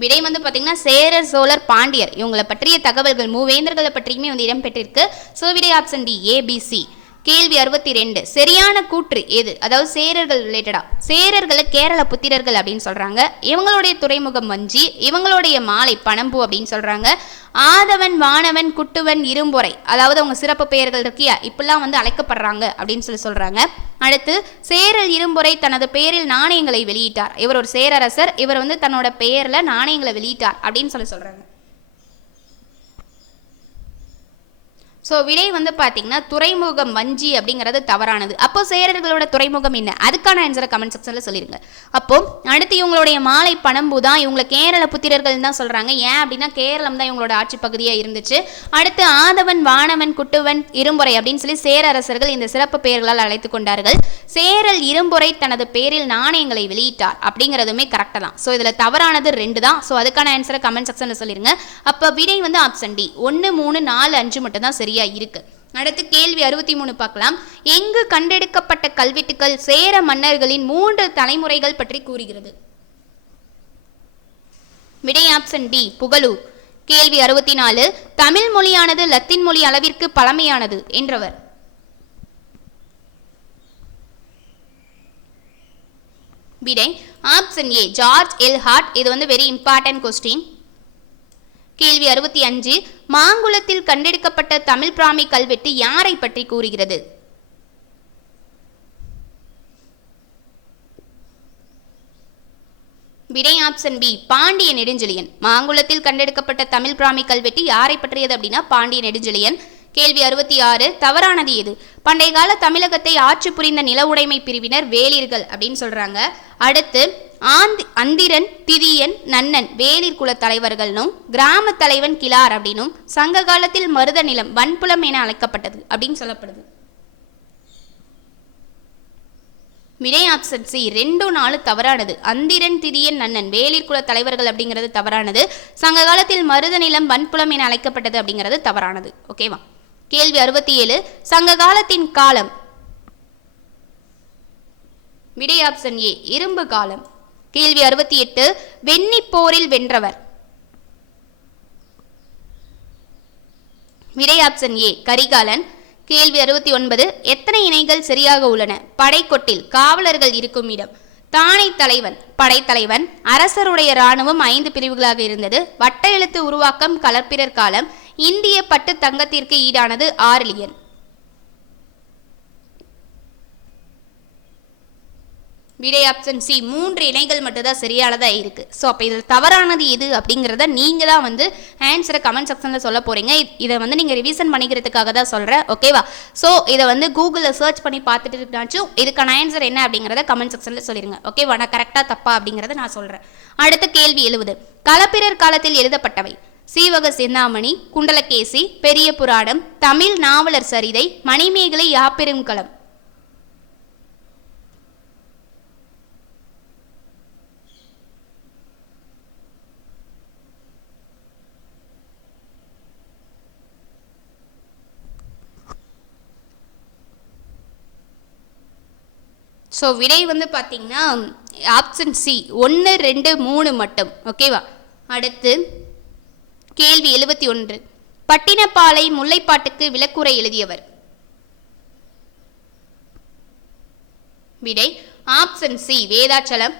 விடை வந்து பார்த்தீங்கன்னா சேரர், சோழர், பாண்டியர் இவங்களை பற்றிய தகவல்கள் மூவேந்தர்களை பற்றியுமே வந்து இடம்பெற்றிருக்கு. ஸோ விடை ஆப்ஷன் டி ஏபிசி. கேள்வி 62, சரியான கூற்று எது? அதாவது சேரர்கள் ரிலேட்டடா. சேரர்களை கேரள புத்திரர்கள் அப்படின்னு சொல்றாங்க. இவங்களுடைய துறைமுகம் வஞ்சி, இவங்களுடைய மாலை பனம்பூ அப்படின்னு சொல்றாங்க. ஆதவன், வானவன், குட்டுவன், இரும்பொறை, அதாவது அவங்க சிறப்பு பெயர்கள் இருக்கியா, இப்பெல்லாம் வந்து அழைக்கப்படுறாங்க அப்படின்னு சொல்றாங்க. அடுத்து சேரல் இரும்பொறை தனது பெயரில் நாணயங்களை வெளியிட்டார். இவர் ஒரு சேரரசர், இவர் வந்து தன்னோட பெயர்ல நாணயங்களை வெளியிட்டார் அப்படின்னு சொல்றாங்க. ஸோ விடை வந்து பார்த்தீங்கன்னா துறைமுகம் வஞ்சி அப்படிங்கிறது தவறானது. அப்போ சேரர்களோட துறைமுகம் என்ன? அதுக்கான ஆன்சரை கமெண்ட் செக்ஷனில் சொல்லிடுங்க. அப்போ அடுத்து இவங்களுடைய மாலை பனம்பூ தான் இவங்களை கேரள புத்திரர்கள் தான் சொல்கிறாங்க. ஏன் அப்படின்னா கேரளம் தான் இவங்களோட ஆட்சி பகுதியாக இருந்துச்சு. அடுத்து ஆதவன், வானவன், குட்டுவன், இரும்பொறை அப்படின்னு சொல்லி சேரரசர்கள் இந்த சிறப்பு பெயர்களால் அழைத்து கொண்டார்கள். சேரல் இரும்பொறை தனது பெயரில் நாணயங்களை வெளியிட்டார் அப்படிங்கிறதுமே கரெக்டாக தான். ஸோ இதில் தவறானது 2 தான். ஸோ அதுக்கான ஆன்சரை கமெண்ட் செக்ஷனில் சொல்லிடுங்க. அப்போ விடை வந்து ஆப்ஷன் டி 1, 3, 4, 5 மட்டும் தான் சரியா இருக்கு. அடுத்து கேள்வி 63 பார்க்கலாம். எங்கு கண்டெடுக்கப்பட்ட கல்வெட்டுகள் சேர மன்னர்களின் 3 தலைமுறைகள் பற்றி கூறுகிறது? விடை ஆப்ஷன் டி புகழூர். கேள்வி 64, தமிழ் மொழியானது லத்தீன் மொழி அளவிற்கு பழமையானது என்றவர்? விடை ஆப்ஷன் ஏ ஜார்ஜ் எல்ஹார்ட். இது வந்து வெரி இம்பார்ட்டன்ட் கொஸ்டின். கேள்வி 65, மாங்குளத்தில் கண்டெடுக்கப்பட்ட தமிழ் பிராமி கல்வெட்டு யாரை பற்றி கூறுகிறது? விடை ஆப்ஷன் பி பாண்டிய நெடுஞ்செழியன். மாங்குளத்தில் கண்டெடுக்கப்பட்ட தமிழ் பிராமி கல்வெட்டு யாரை பற்றியது அப்படின்னா பாண்டிய நெடுஞ்செழியன். கேள்வி 66, தவறானது எது? பண்டைய கால தமிழகத்தை ஆட்சி புரிந்த நில உடைமை பிரிவினர் வேளிர்கள் அப்படின்னு சொல்றாங்க. அடுத்து அந்திரன், திதியன், நன்னன் வேளிர் குல தலைவர்களும் கிராம தலைவன் கிளார் அப்படின்னும் சங்க காலத்தில் மருத நிலம் வன்புலம் என அழைக்கப்பட்டது அப்படின்னு சொல்லப்படுது. விடை ஆப்ஷன் சி 2, 4 தவறானது. அந்திரன், திதியன், நன்னன் வேளிர் குல தலைவர்கள் அப்படிங்கிறது தவறானது. சங்க காலத்தில் மருத நிலம் வன்புலம் என அழைக்கப்பட்டது அப்படிங்கிறது தவறானது. ஓகேவா? கேள்வி 67, சங்க காலத்தின் காலம்? விடை ஆப்ஷன் ஏ இரும்பு காலம். கேள்வி 68, வெண்ணி போரில் வென்றவர்? விடை ஆப்ஷன் ஏ கரிகாலன். கேள்வி 69, எத்தனை இணைகள் சரியாக உள்ளன? படைக்கொட்டில் காவலர்கள் இருக்கும் இடம். தானை தலைவன் படைத்தலைவன். அரசருடைய இராணுவம் 5 பிரிவுகளாக இருந்தது. வட்ட எழுத்து உருவாக்கம் கலப்பிரர் காலம். இந்திய பட்டு தங்கத்திற்கு ஈடானது ஆரிலியன். விடை ஆப்ஷன் சி 3 இணைகள் மட்டும்தான் சரியானதாக இருக்குது. ஸோ அப்போ இதில் தவறானது எது அப்படிங்கிறத நீங்கள் தான் வந்து ஆன்சரை கமெண்ட் செக்ஷனில் சொல்ல போகிறீங்க. இதை வந்து நீங்கள் ரிவிஷன் பண்ணிக்கிறதுக்காக தான் சொல்கிறேன். ஓகேவா? ஸோ இதை வந்து கூகுளில் சர்ச் பண்ணி பார்த்துட்டு இருக்காச்சும் இதுக்கான ஆன்சர் என்ன அப்படிங்கிறத கமெண்ட் செக்ஷனில் சொல்லிடுங்க. ஓகேவா? நான் கரெக்டாக தப்பா அப்படிங்கிறத நான் சொல்கிறேன். அடுத்த கேள்வி 70, களப்பிரர் காலத்தில் எழுதப்பட்டவை. சீவக சிந்தாமணி, குண்டலகேசி, பெரிய புராணம், தமிழ் நாவலர் சரிதை, மணிமேகலை, யாப்பெருங்கலம். ஸோ விடை வந்து பார்த்தீங்கன்னா ஆப்ஷன் சி 1, 2, 3 மட்டும். ஓகேவா? அடுத்து கேள்வி 71. பட்டினப்பாலை முல்லைப்பாட்டுக்கு விளக்குரை எழுதியவர். விடை ஆப்ஷன் சி வேதாச்சலம்.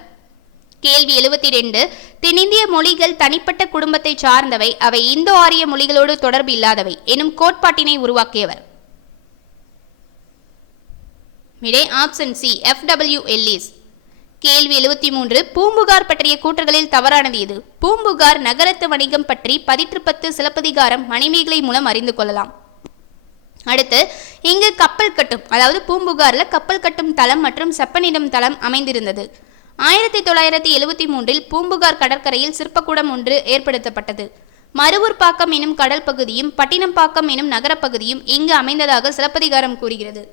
கேள்வி 72. தென்னிந்திய மொழிகள் தனிப்பட்ட குடும்பத்தை சார்ந்தவை, அவை இந்தோ ஆரிய மொழிகளோடு தொடர்பு இல்லாதவை எனும் கோட்பாட்டினை உருவாக்கியவர். விடை ஆப்ஷன் சி FW எல்லிஸ். கேள்வி 73. பூம்புகார் பற்றிய கூற்றுகளில் தவறானது எது? பூம்புகார் நகரத்து வணிகம் பற்றி 10 சிலப்பதிகாரம், மணிமேகலை மூலம் அறிந்து கொள்ளலாம். அடுத்து இங்கு கப்பல் கட்டும், அதாவது பூம்புகார்ல கப்பல் கட்டும் தளம் மற்றும் செப்பனிடும் தளம் அமைந்திருந்தது. 1973 பூம்புகார் கடற்கரையில் சிற்பக்கூடம் ஒன்று ஏற்படுத்தப்பட்டது. மருவூர்பாக்கம் எனும் கடல் பகுதியும் பட்டினப்பாக்கம் எனும் நகரப்பகுதியும் இங்கு அமைந்ததாக சிலப்பதிகாரம் கூறுகிறது.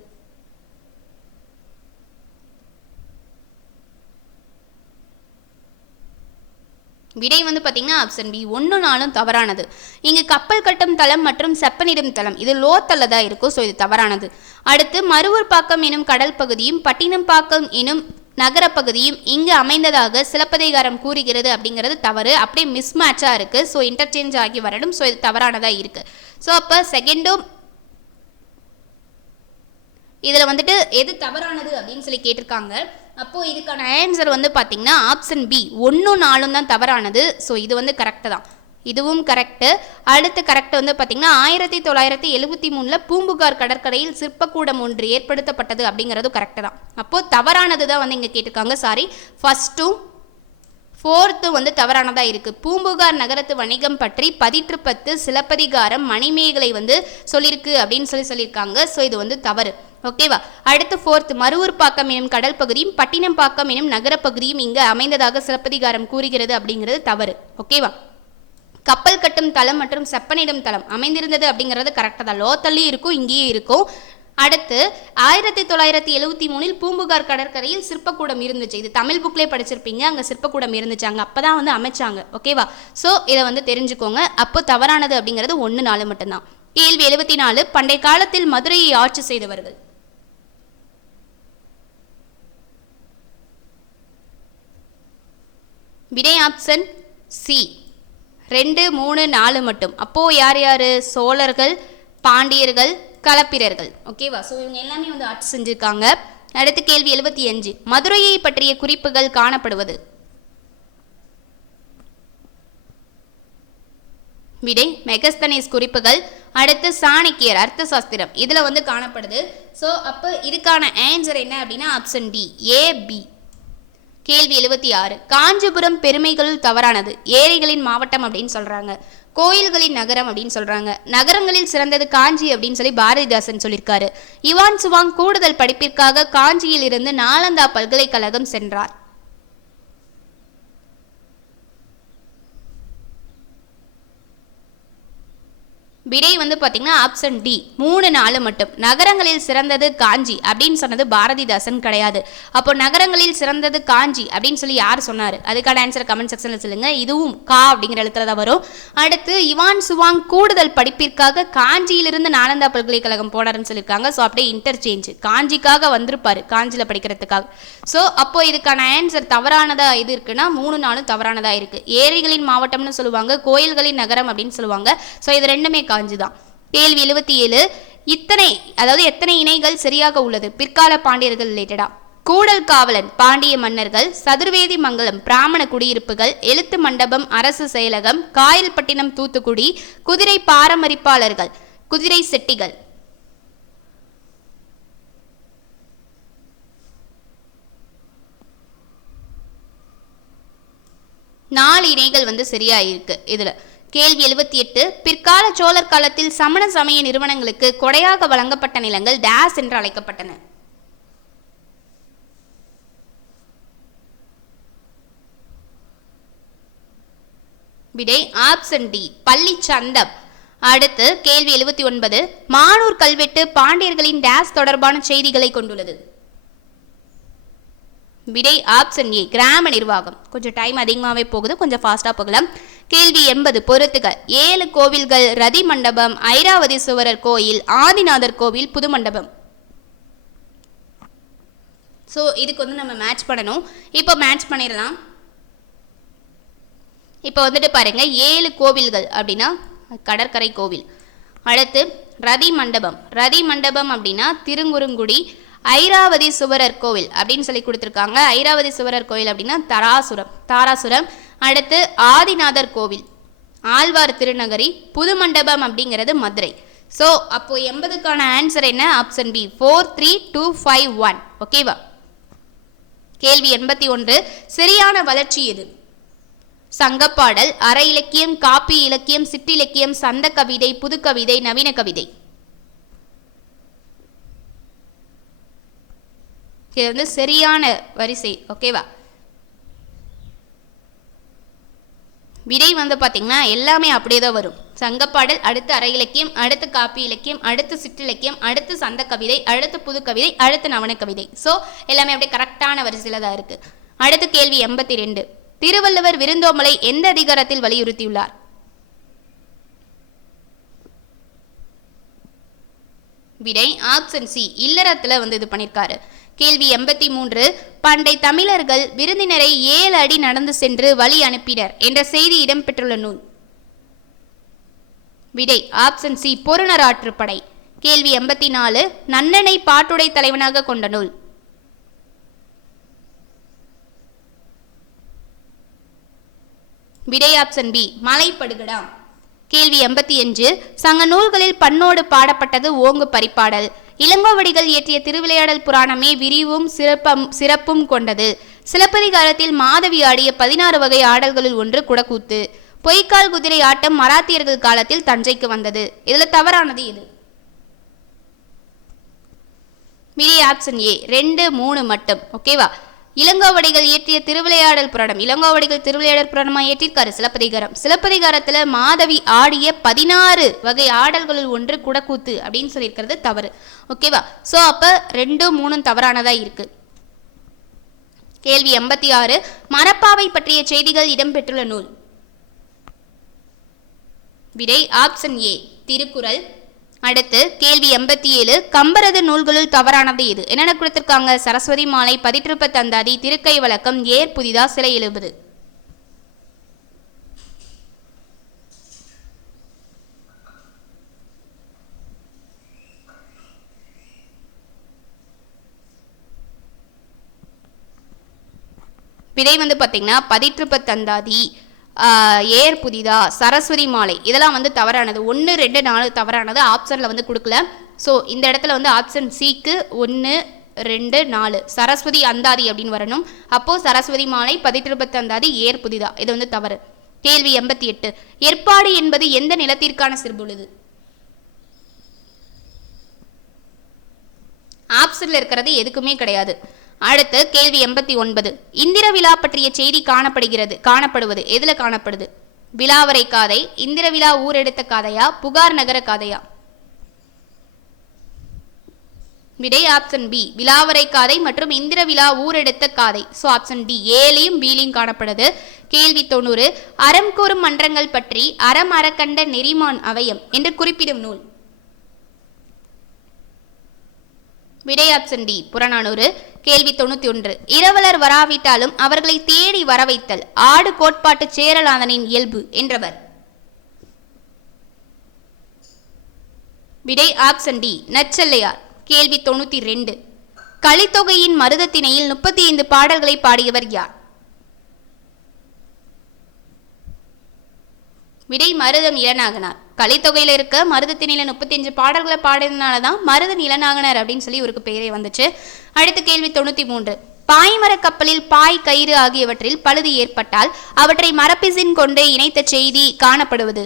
விடை வந்து பார்த்தீங்கன்னா ஆப்ஷன் பி 1, 4 தவறானது. இங்கு கப்பல் கட்டும் தளம் மற்றும் செப்பனிடும் தளம் இது லோத்தல்ல தான் இருக்கும். ஸோ இது தவறானது. அடுத்து மருவூர்பாக்கம் எனும் கடல் பகுதியும் பட்டினப்பாக்கம் எனும் நகரப்பகுதியும் இங்கு அமைந்ததாக சிலப்பதிகாரம் கூறுகிறது அப்படிங்கிறது தவறு. அப்படியே மிஸ்மேட்சாக இருக்குது. ஸோ இன்டர்சேஞ்ச் ஆகி வரணும். ஸோ இது தவறானதாக இருக்குது. ஸோ அப்போ செகண்டும் இதில் வந்துட்டு எது தவறானது அப்படின்னு சொல்லி கேட்டிருக்காங்க. அப்போது இதுக்கான ஆன்சர் வந்து பார்த்தீங்கன்னா ஆப்ஷன் பி 1, 4 தான் தவறானது. ஸோ இது வந்து கரெக்டு தான். இதுவும் கரெக்டு. அடுத்த கரெக்ட் வந்து பார்த்தீங்கன்னா 1973 பூம்புகார் கடற்கரையில் சிற்பக்கூடம் ஒன்று ஏற்படுத்தப்பட்டது அப்படிங்கிறதும் கரெக்டு தான். அப்போது தவறானது தான் வந்து இங்கே கேட்டிருக்காங்க. சாரி, ஃபஸ்ட்டும் 4th வந்து தவறானதாக இருக்குது. பூம்புகார் நகரத்து வணிகம் பற்றி 10 சிலப்பதிகாரம், மணிமேகலை வந்து சொல்லியிருக்கு அப்படின்னு சொல்லியிருக்காங்க. ஸோ இது வந்து தவறு. ஓகேவா? அடுத்து 4th மருவூர்பாக்கம் எனும் கடல் பகுதியும் பட்டினப்பாக்கம் எனும் நகரப்பகுதியும் இங்கு அமைந்ததாக சிலப்பதிகாரம் கூறுகிறது அப்படிங்கிறது தவறு. ஓகேவா? கப்பல் கட்டும் தளம் மற்றும் செப்பனிடும் தளம் அமைந்திருந்தது அப்படிங்கிறது கரெக்டாக தான். லோத்தல்லையும் இருக்கும், இங்கேயும் இருக்கும். அடுத்து 1973 பூம்புகார் கடற்கரையில் சிற்பக்கூடம் இருந்துச்சு. இது தமிழ் புக்லேயே படிச்சிருப்பீங்க. அங்கே சிற்பக்கூடம் இருந்துச்சு, அங்கே அப்போ தான் வந்து அமைச்சாங்க. ஓகேவா? ஸோ இதை வந்து தெரிஞ்சுக்கோங்க. அப்போ தவறானது அப்படிங்கிறது 1, 4 மட்டும்தான். கேள்வி 74. பண்டைய காலத்தில் மதுரையை ஆட்சி செய்தவர்கள். விடை ஆப்ஷன் சி 2, 3, 4 மட்டும். அப்போது யார் யார்? சோழர்கள், பாண்டியர்கள், களப்பிரர்கள். ஓகேவா? ஸோ இவங்க எல்லாமே வந்து ஆட்சி செஞ்சுருக்காங்க. அடுத்து கேள்வி 75. மதுரையை பற்றிய குறிப்புகள் காணப்படுவது. விடை மெகஸ்தனீஸ் குறிப்புகள். அடுத்து சாணக்கியர் அர்த்த சாஸ்திரம் இதில் வந்து காணப்படுது. ஸோ அப்போ இதுக்கான ஆன்சர் என்ன அப்படின்னா ஆப்ஷன் டி AB. கேள்வி 76. காஞ்சிபுரம் பெருமைகளுள் தவறானது. ஏரிகளின் மாவட்டம் அப்படின்னு சொல்கிறாங்க, கோயில்களின் நகரம் அப்படின்னு சொல்கிறாங்க. நகரங்களில் சிறந்தது காஞ்சி அப்படின்னு சொல்லி பாரதிதாசன் சொல்லியிருக்காரு. யுவான் சுவாங் கூடுதல் படிப்பிற்காக காஞ்சியில் இருந்து நாலந்தா பல்கலைக்கழகம் சென்றார். விடை வந்து பார்த்தீங்கன்னா ஆப்ஷன் டி 3, 4 மட்டும். நகரங்களில் சிறந்தது காஞ்சி அப்படின்னு சொன்னது பாரதிதாசன் கிடையாது. அப்போ நகரங்களில் சிறந்தது காஞ்சி அப்படின்னு சொல்லி யார் சொன்னார்? அதுக்கான ஆன்சர் கமெண்ட் செக்ஷனில் சொல்லுங்க. இதுவும் கா அப்படிங்கிற இடத்துல தான் வரும். அடுத்து யுவான் சுவாங் கூடுதல் படிப்பிற்காக காஞ்சியிலிருந்து நாலந்தா பல்கலைக்கழகம் போனார்னு சொல்லியிருக்காங்க. ஸோ அப்படியே இன்டர்சேஞ்ச், காஞ்சிக்காக வந்திருப்பாரு, காஞ்சியில் படிக்கிறதுக்காக. ஸோ அப்போ இதுக்கான ஆன்சர் தவறானதாக இது இருக்குன்னா 3, 4 தவறானதாக இருக்குது. ஏரிகளின் மாவட்டம்னு சொல்லுவாங்க, கோயில்களின் நகரம் அப்படின்னு சொல்லுவாங்க. ஸோ இது ரெண்டுமே காஞ்சிதான். கேள்வி 77. எத்தனை இணைகள் சரியாக உள்ளது? பிற்கால பாண்டியர்கள் ரிலேட்டடா. கூடல் காவலன் பாண்டிய மன்னர்கள், சதுர்வேதி மங்கலம் பிராமண குடியிருப்புகள், எழுத்து மண்டபம் அரசு செயலகம், காயல்பட்டினம் தூத்துக்குடி, குதிரை பாரமரிப்பாளர்கள், குதிரை செட்டிகள். 4 இணைகள் வந்து சரியா இருக்கு இதுல. கேள்வி 78. பிற்கால சோழர் காலத்தில் சமண சமய நிறுவனங்களுக்கு கொடையாக வழங்கப்பட்ட நிலங்கள் டேஸ் என்று அழைக்கப்பட்டன. விடை ஆப்ஷன் டி பள்ளிச்சந்தம். அடுத்து கேள்வி 79, மானூர் கல்வெட்டு பாண்டியர்களின் டேஸ் தொடர்பான செய்திகளை கொண்டுள்ளது. விடை ஆப்ஷன் ஏ கிராம நிர்வாகம். கொஞ்சம் டைம் அதிகமாகவே போகுது, கொஞ்சம் ஃபாஸ்ட்டாக போகலாம். கேள்வி 80 பொறுத்துக. 7 கோவில்கள், ரதி மண்டபம், ஐராவதீஸ்வரர் கோயில், ஆதிநாதர் கோவில், புது மண்டபம். ஸோ இதுக்கு வந்து நம்ம மேட்ச் பண்ணணும். இப்போ மேட்ச் பண்ணிடலாம். இப்போ வந்துட்டு பாருங்க, 7 கோவில்கள் அப்படின்னா கடற்கரை கோவில். அடுத்து ரதி மண்டபம். ரதி மண்டபம் அப்படின்னா திருங்குறுங்குடி. ஐராவதீஸ்வரர் கோவில் அப்படின்னு சொல்லி கொடுத்துருக்காங்க. ஐராவதீஸ்வரர் கோவில் அப்படின்னா தாராசுரம். அடுத்து ஆதிநாதர் கோவில் ஆழ்வார் திருநகரி. புது மண்டபம் அப்படிங்கிறது மதுரை. ஸோ அப்போ 80க்கான ஆன்சர் என்ன? Option B 43251. ஓகேவா? கேள்வி 81, சரியான வளர்ச்சி எது? சங்கப்பாடல், அற இலக்கியம், காப்பி இலக்கியம், சிற்றிலக்கியம், சந்த கவிதை, புது கவிதை, நவீன கவிதை. இது வந்து சரியான வரிசை. ஓகேவா? விடை வந்து பார்த்தீங்கன்னா எல்லாமே அப்படியே தான் வரும். சங்கப்பாடல், அடுத்து அற இலக்கியம், அடுத்து காப்பி இலக்கியம், அடுத்து சிற்றிலக்கியம், அடுத்து சந்த கவிதை, அடுத்து புது கவிதை, அடுத்து நவீன கவிதை. ஸோ எல்லாமே அப்படியே கரெக்டான வரிசையில் தான் இருக்கு. அடுத்து கேள்வி 82, திருவள்ளுவர் விருந்தோம்பலை எந்த அதிகாரத்தில் வலியுறுத்தியுள்ளார்? விடை ஆப்ஷன் சி இல்லறத்துல வந்து இது பண்ணியிருக்காரு. கேள்வி 83, பண்டை தமிழர்கள் விருந்தினரை 7 அடி நடந்து சென்று வழி அனுப்பினர் என்ற செய்தி இடம்பெற்றுள்ள நூல். விடை ஆப்ஷன் சி பொருணராற்றுப்படை. கேள்வி 84, நன்னனை பாட்டுடை தலைவனாக கொண்ட நூல். விடை ஆப்ஷன் பி மலைப்படுகடா. கேள்வி 85, சங்க நூல்களில் பண்ணோடு பாடப்பட்டது ஓங்கு பரிபாடல். இளங்கோவடிகள் இயற்றிய திருவிளையாடல் புராணமே விரிவும் சிறப்பும் கொண்டது. சிலப்பதிகாரத்தில் மாதவி ஆடிய 16 வகை ஆடல்களுள் ஒன்று குடக்கூத்து. பொய்க்கால் குதிரை ஆட்டம் மராத்தியர்கள் காலத்தில் தஞ்சைக்கு வந்தது. இதுல தவறானது எது? விடை ஆப்ஷன் ஏ 2, 3 மட்டும். ஓகேவா? இளங்கோவடிகள் இயற்றிய திருவிளையாடல் புராணம், இளங்கோவடிகள் திருவிளையாடல் புராணமா இயற்றிருக்காரு சிலப்பதிகாரம். சிலப்பதிகாரத்துல மாதவி ஆடிய 16 வகை ஆடல்களில் ஒன்று குடக்கூத்து அப்படின்னு சொல்லியிருக்கிறது தவறு. ஓகேவா? ஸோ அப்ப 2, 3 தவறானதா இருக்கு. கேள்வி 86, மரப்பாவை பற்றிய செய்திகள் இடம்பெற்றுள்ள நூல். விடை ஆப்ஷன் ஏ திருக்குறள். அடுத்து கேள்வி 87, கம்பரது நூல்களுள் தவறானது எது? என்னென்ன கொடுத்திருக்காங்க? சரஸ்வதி மாலை, பதிற்றுப்ப தந்தாதி, திருக்கை வழக்கம், ஏர் புதிதா, சிலை எழுபது. விடை வந்து பார்த்தீங்கன்னா பதிற்றுப்ப தந்தாதி, ஏர் புதிதா, சரஸ்வதி மாலை இதெல்லாம் வந்து தவறானது. 1, 2, 4 தவறானது. ஆப்ஷனில் வந்து கொடுக்கல. ஸோ இந்த இடத்துல வந்து ஆப்ஷன் சிக்கு 1, 2, 4 சரஸ்வதி அந்தாதி அப்படின்னு வரணும். அப்போது சரஸ்வதி மாலை, பதிற்றுப்பத்து அந்தாதி, ஏர் புதிதா இது வந்து தவறு. கேள்வி 88, ஏற்பாடு என்பது எந்த நிலத்திற்கான சிறுபொழுது? ஆப்ஷனில் இருக்கிறது எதுக்குமே கிடையாது. அடுத்து கேள்வி 89, இந்திர விழா பற்றிய செய்தி காணப்படுவது எதுல காணப்படுது? விழாவரை காதை, இந்திர விழா ஊரெடுத்த காதையா, புகார் நகர காதையா? விடை ஆப்ஷன் பி விழாவரை காதை மற்றும் இந்திர விழா ஊரெடுத்த காதை. ஸோ ஆப்ஷன் டி ஏலையும் பிலையும் காணப்படுது. கேள்வி 90, அறம் கூறும் மன்றங்கள் பற்றி அறம் அறக்கண்ட நெறிமான் அவயம் என்று குறிப்பிடும் நூல். விடை ஆப்ஷன் டி புறநானூறு. கேள்வி 91, இரவலர் வராவிட்டாலும் அவர்களை தேடி வரவைத்தல் ஆடு கோட்பாட்டு சேரலாதனின் இயல்பு என்றவர். விடை ஆப்ஷன் டி நச்சல்லையார். கேள்வி 92, கலித்தொகையின் மருதத்திணையில் 35 பாடல்களை பாடியவர் யார்? விடை மருதம் இளநாகனார். கலித்தொகையில் இருக்க மருதத்திணையில 35 பாடல்களை பாடினால தான் மருதன் இளநாகனார் அப்படின்னு சொல்லி இவருக்கு பெயரே வந்துச்சு. அடுத்த கேள்வி 93, பாய்மர கப்பலில் பாய் கயிறு ஆகியவற்றில் பழுது ஏற்பட்டால் அவற்றை மரப்பிசின் கொண்டு இணைத்த செய்தி காணப்படுவது.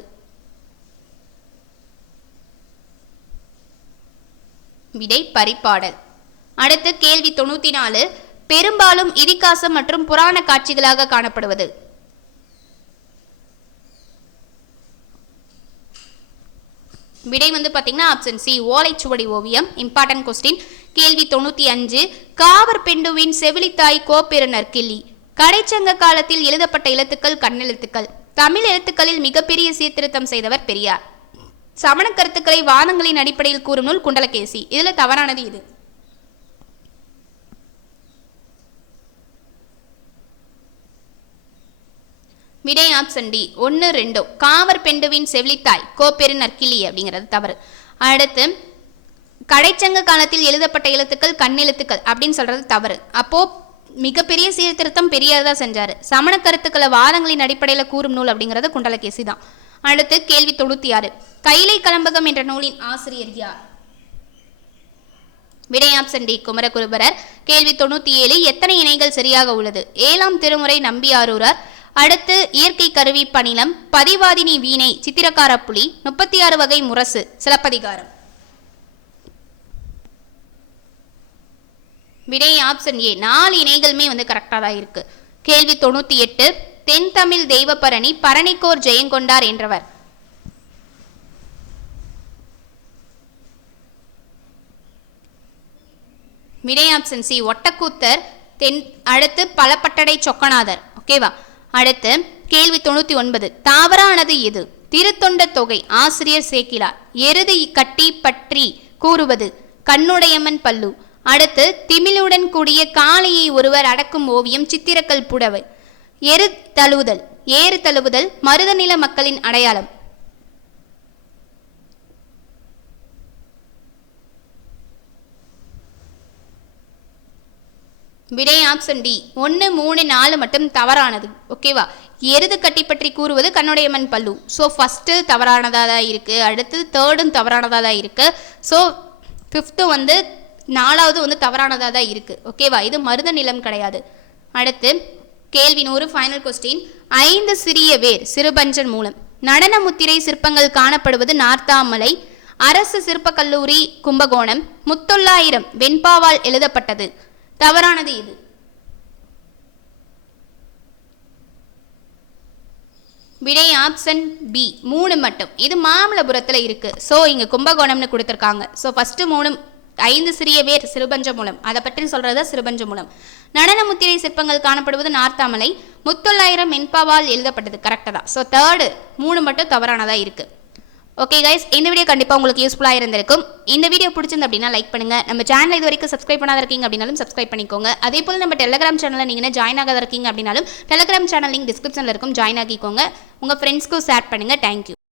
விடை பரிபாடல். அடுத்து கேள்வி 94, பெரும்பாலும் இதிகாசம் மற்றும் புராண காட்சிகளாக காணப்படுவது. விடை வந்து பார்த்தீங்கன்னா ஆப்ஷன் சி ஓலைச்சுவடி ஓவியம். Important question. கேள்வி 95. காவர் பெண்டுவின் செவிலித்தாய் கோப்பெருநர் கிள்ளி. கடைச்சங்க காலத்தில் எழுதப்பட்ட எழுத்துக்கள் கண்ணெழுத்துக்கள். தமிழ் எழுத்துக்களில் மிகப்பெரிய சீர்திருத்தம் செய்தவர் பெரியார். சமண கருத்துக்களை வாதங்களின் அடிப்படையில் கூறும் நூல் குண்டலகேசி. இதுல தவறானது இது. விடை ஆப்ஷன் டி 1, 2. காவர் பெண்டுவின் செவிலித்தாய் கோப்பெருநர் கிள்ளி அப்படிங்கிறது தவறு. அடுத்து கடைச்சங்க காலத்தில் எழுதப்பட்ட எழுத்துக்கள் கண்ணெழுத்துக்கள் அப்படின்னு சொல்றது தவறு. அப்போ மிகப்பெரிய சீர்திருத்தம் பெரியார் தான் செஞ்சாரு. சமண கருத்துக்களை வாதங்களின் அடிப்படையில் கூறும் நூல் அப்படிங்கிறது குண்டலகேசி தான். அடுத்து கேள்வி 96. கைலை கலம்பகம் என்ற நூலின் ஆசிரியர் யார்? விடை ஆப்ஷன் டி குமரகுருபரர். கேள்வி 97. எத்தனை இணைகள் சரியாக உள்ளது? 7ஆம் திருமுறை நம்பியாரூரார். அடுத்து இயற்கை கருவி பணிலம், பதிவாதினி வீணை, சித்திரக்கார புலி, 36 வகை முரசு, சிலப்பதிகாரம். விடை ஆப்ஷன் ஏ 4 இணைகளுமே வந்து கரெக்டாக தான் இருக்கு. கேள்வி 98. தென் தமிழ் தெய்வப்பரணி பரணிக்கோர் ஜெயங்கொண்டார் என்றவர். விடை ஆப்ஷன் சி ஒட்டக்கூத்தர். அடுத்து பலப்பட்டடை சொக்கநாதர். ஓகேவா. அடுத்து கேள்வி 99. தாவரானது எது? திருத்தொண்ட தொகை ஆசிரியர் சேக்கிலார். எருது கட்டி பற்றி கூறுவது கண்ணுடையம்மன் பல்லு. அடுத்து திமிழுடன் கூடிய காளையை ஒருவர் அடக்கும் ஓவியம் சித்திரக்கல் புடவை. ஏறு தழுவுதல் மருதநில மக்களின் அடையாளம். விடை ஆப்ஷன் டி 1, 3, 4 மட்டும் தவறானது. ஓகேவா. எருது கட்டி பற்றி கூறுவது கண்ணுடையம்மன் பல்லு. ஸோ ஃபஸ்ட்டு தவறானதாக தான் இருக்குது. அடுத்து 3rd தவறானதாக தான் இருக்குது. ஸோ 5th வந்து 4வது வந்து தவறானதாக தான் இருக்குது. ஓகேவா. இது மருத நிலம் கிடையாது. அடுத்து கேள்வி 100 ஃபைனல் கொஸ்டின். 5 சிறிய வேர் சிறுபஞ்சன் மூலம். நடன முத்திரை சிற்பங்கள் காணப்படுவது நார்த்தாமலை. அரசு சிற்ப கல்லூரி கும்பகோணம். முத்தொள்ளாயிரம் வெண்பாவால் எழுதப்பட்டது. தவறானது இது. விடை ஆப்ஷன் பி 3 மட்டும். இது மாமல்லபுரத்தில் இருக்கு. ஸோ இங்கே கும்பகோணம்னு கொடுத்துருக்காங்க. ஸோ ஃபஸ்ட்டு 3 5 சிறிய வேர் சிறுபஞ்ச மூலம் அதை பற்றி சொல்றதா சிறுபஞ்ச மூலம். நடன முத்திரை சிற்பங்கள் காணப்படுவது நார்த்தாமலை. முத்தொள்ளாயிரம் வெண்பாவால் எழுதப்பட்டது கரெக்டாக தான். ஸோ 3rd 3 மட்டும் தவறானதாக இருக்கு. ஓகே கைஸ், இந்த வீடியோ கண்டிப்பாக உங்களுக்கு யூஸ்ஃபுல்லாக இருந்திருக்கும். இந்த வீடியோ பிடிச்சிருந்து அப்படின்னா லைக் பண்ணுங்க. நம்ம சேனல் இது வரைக்கும் சப்ஸ்கிரைப் பண்ணாத இருக்கீங்க அப்படின்னாலும் சப்ஸ்கிரைப் பண்ணிக்கோங்க. அதே போல் நம்ம டெலிகிராம் சேனலில் நீங்கள் ஜாயின் ஆகாத இருக்கீங்க அப்படின்னாலும் டெலிகிராம் சேனல் லிங்க் டிஸ்கிரிப்ஷனில் இருக்கும், ஜாயின் ஆகிக்கோங்க. உங்கள் ஃப்ரெண்ட்ஸ்க்கும் ஷேர் பண்ணுங்கள். தேங்க்யூ.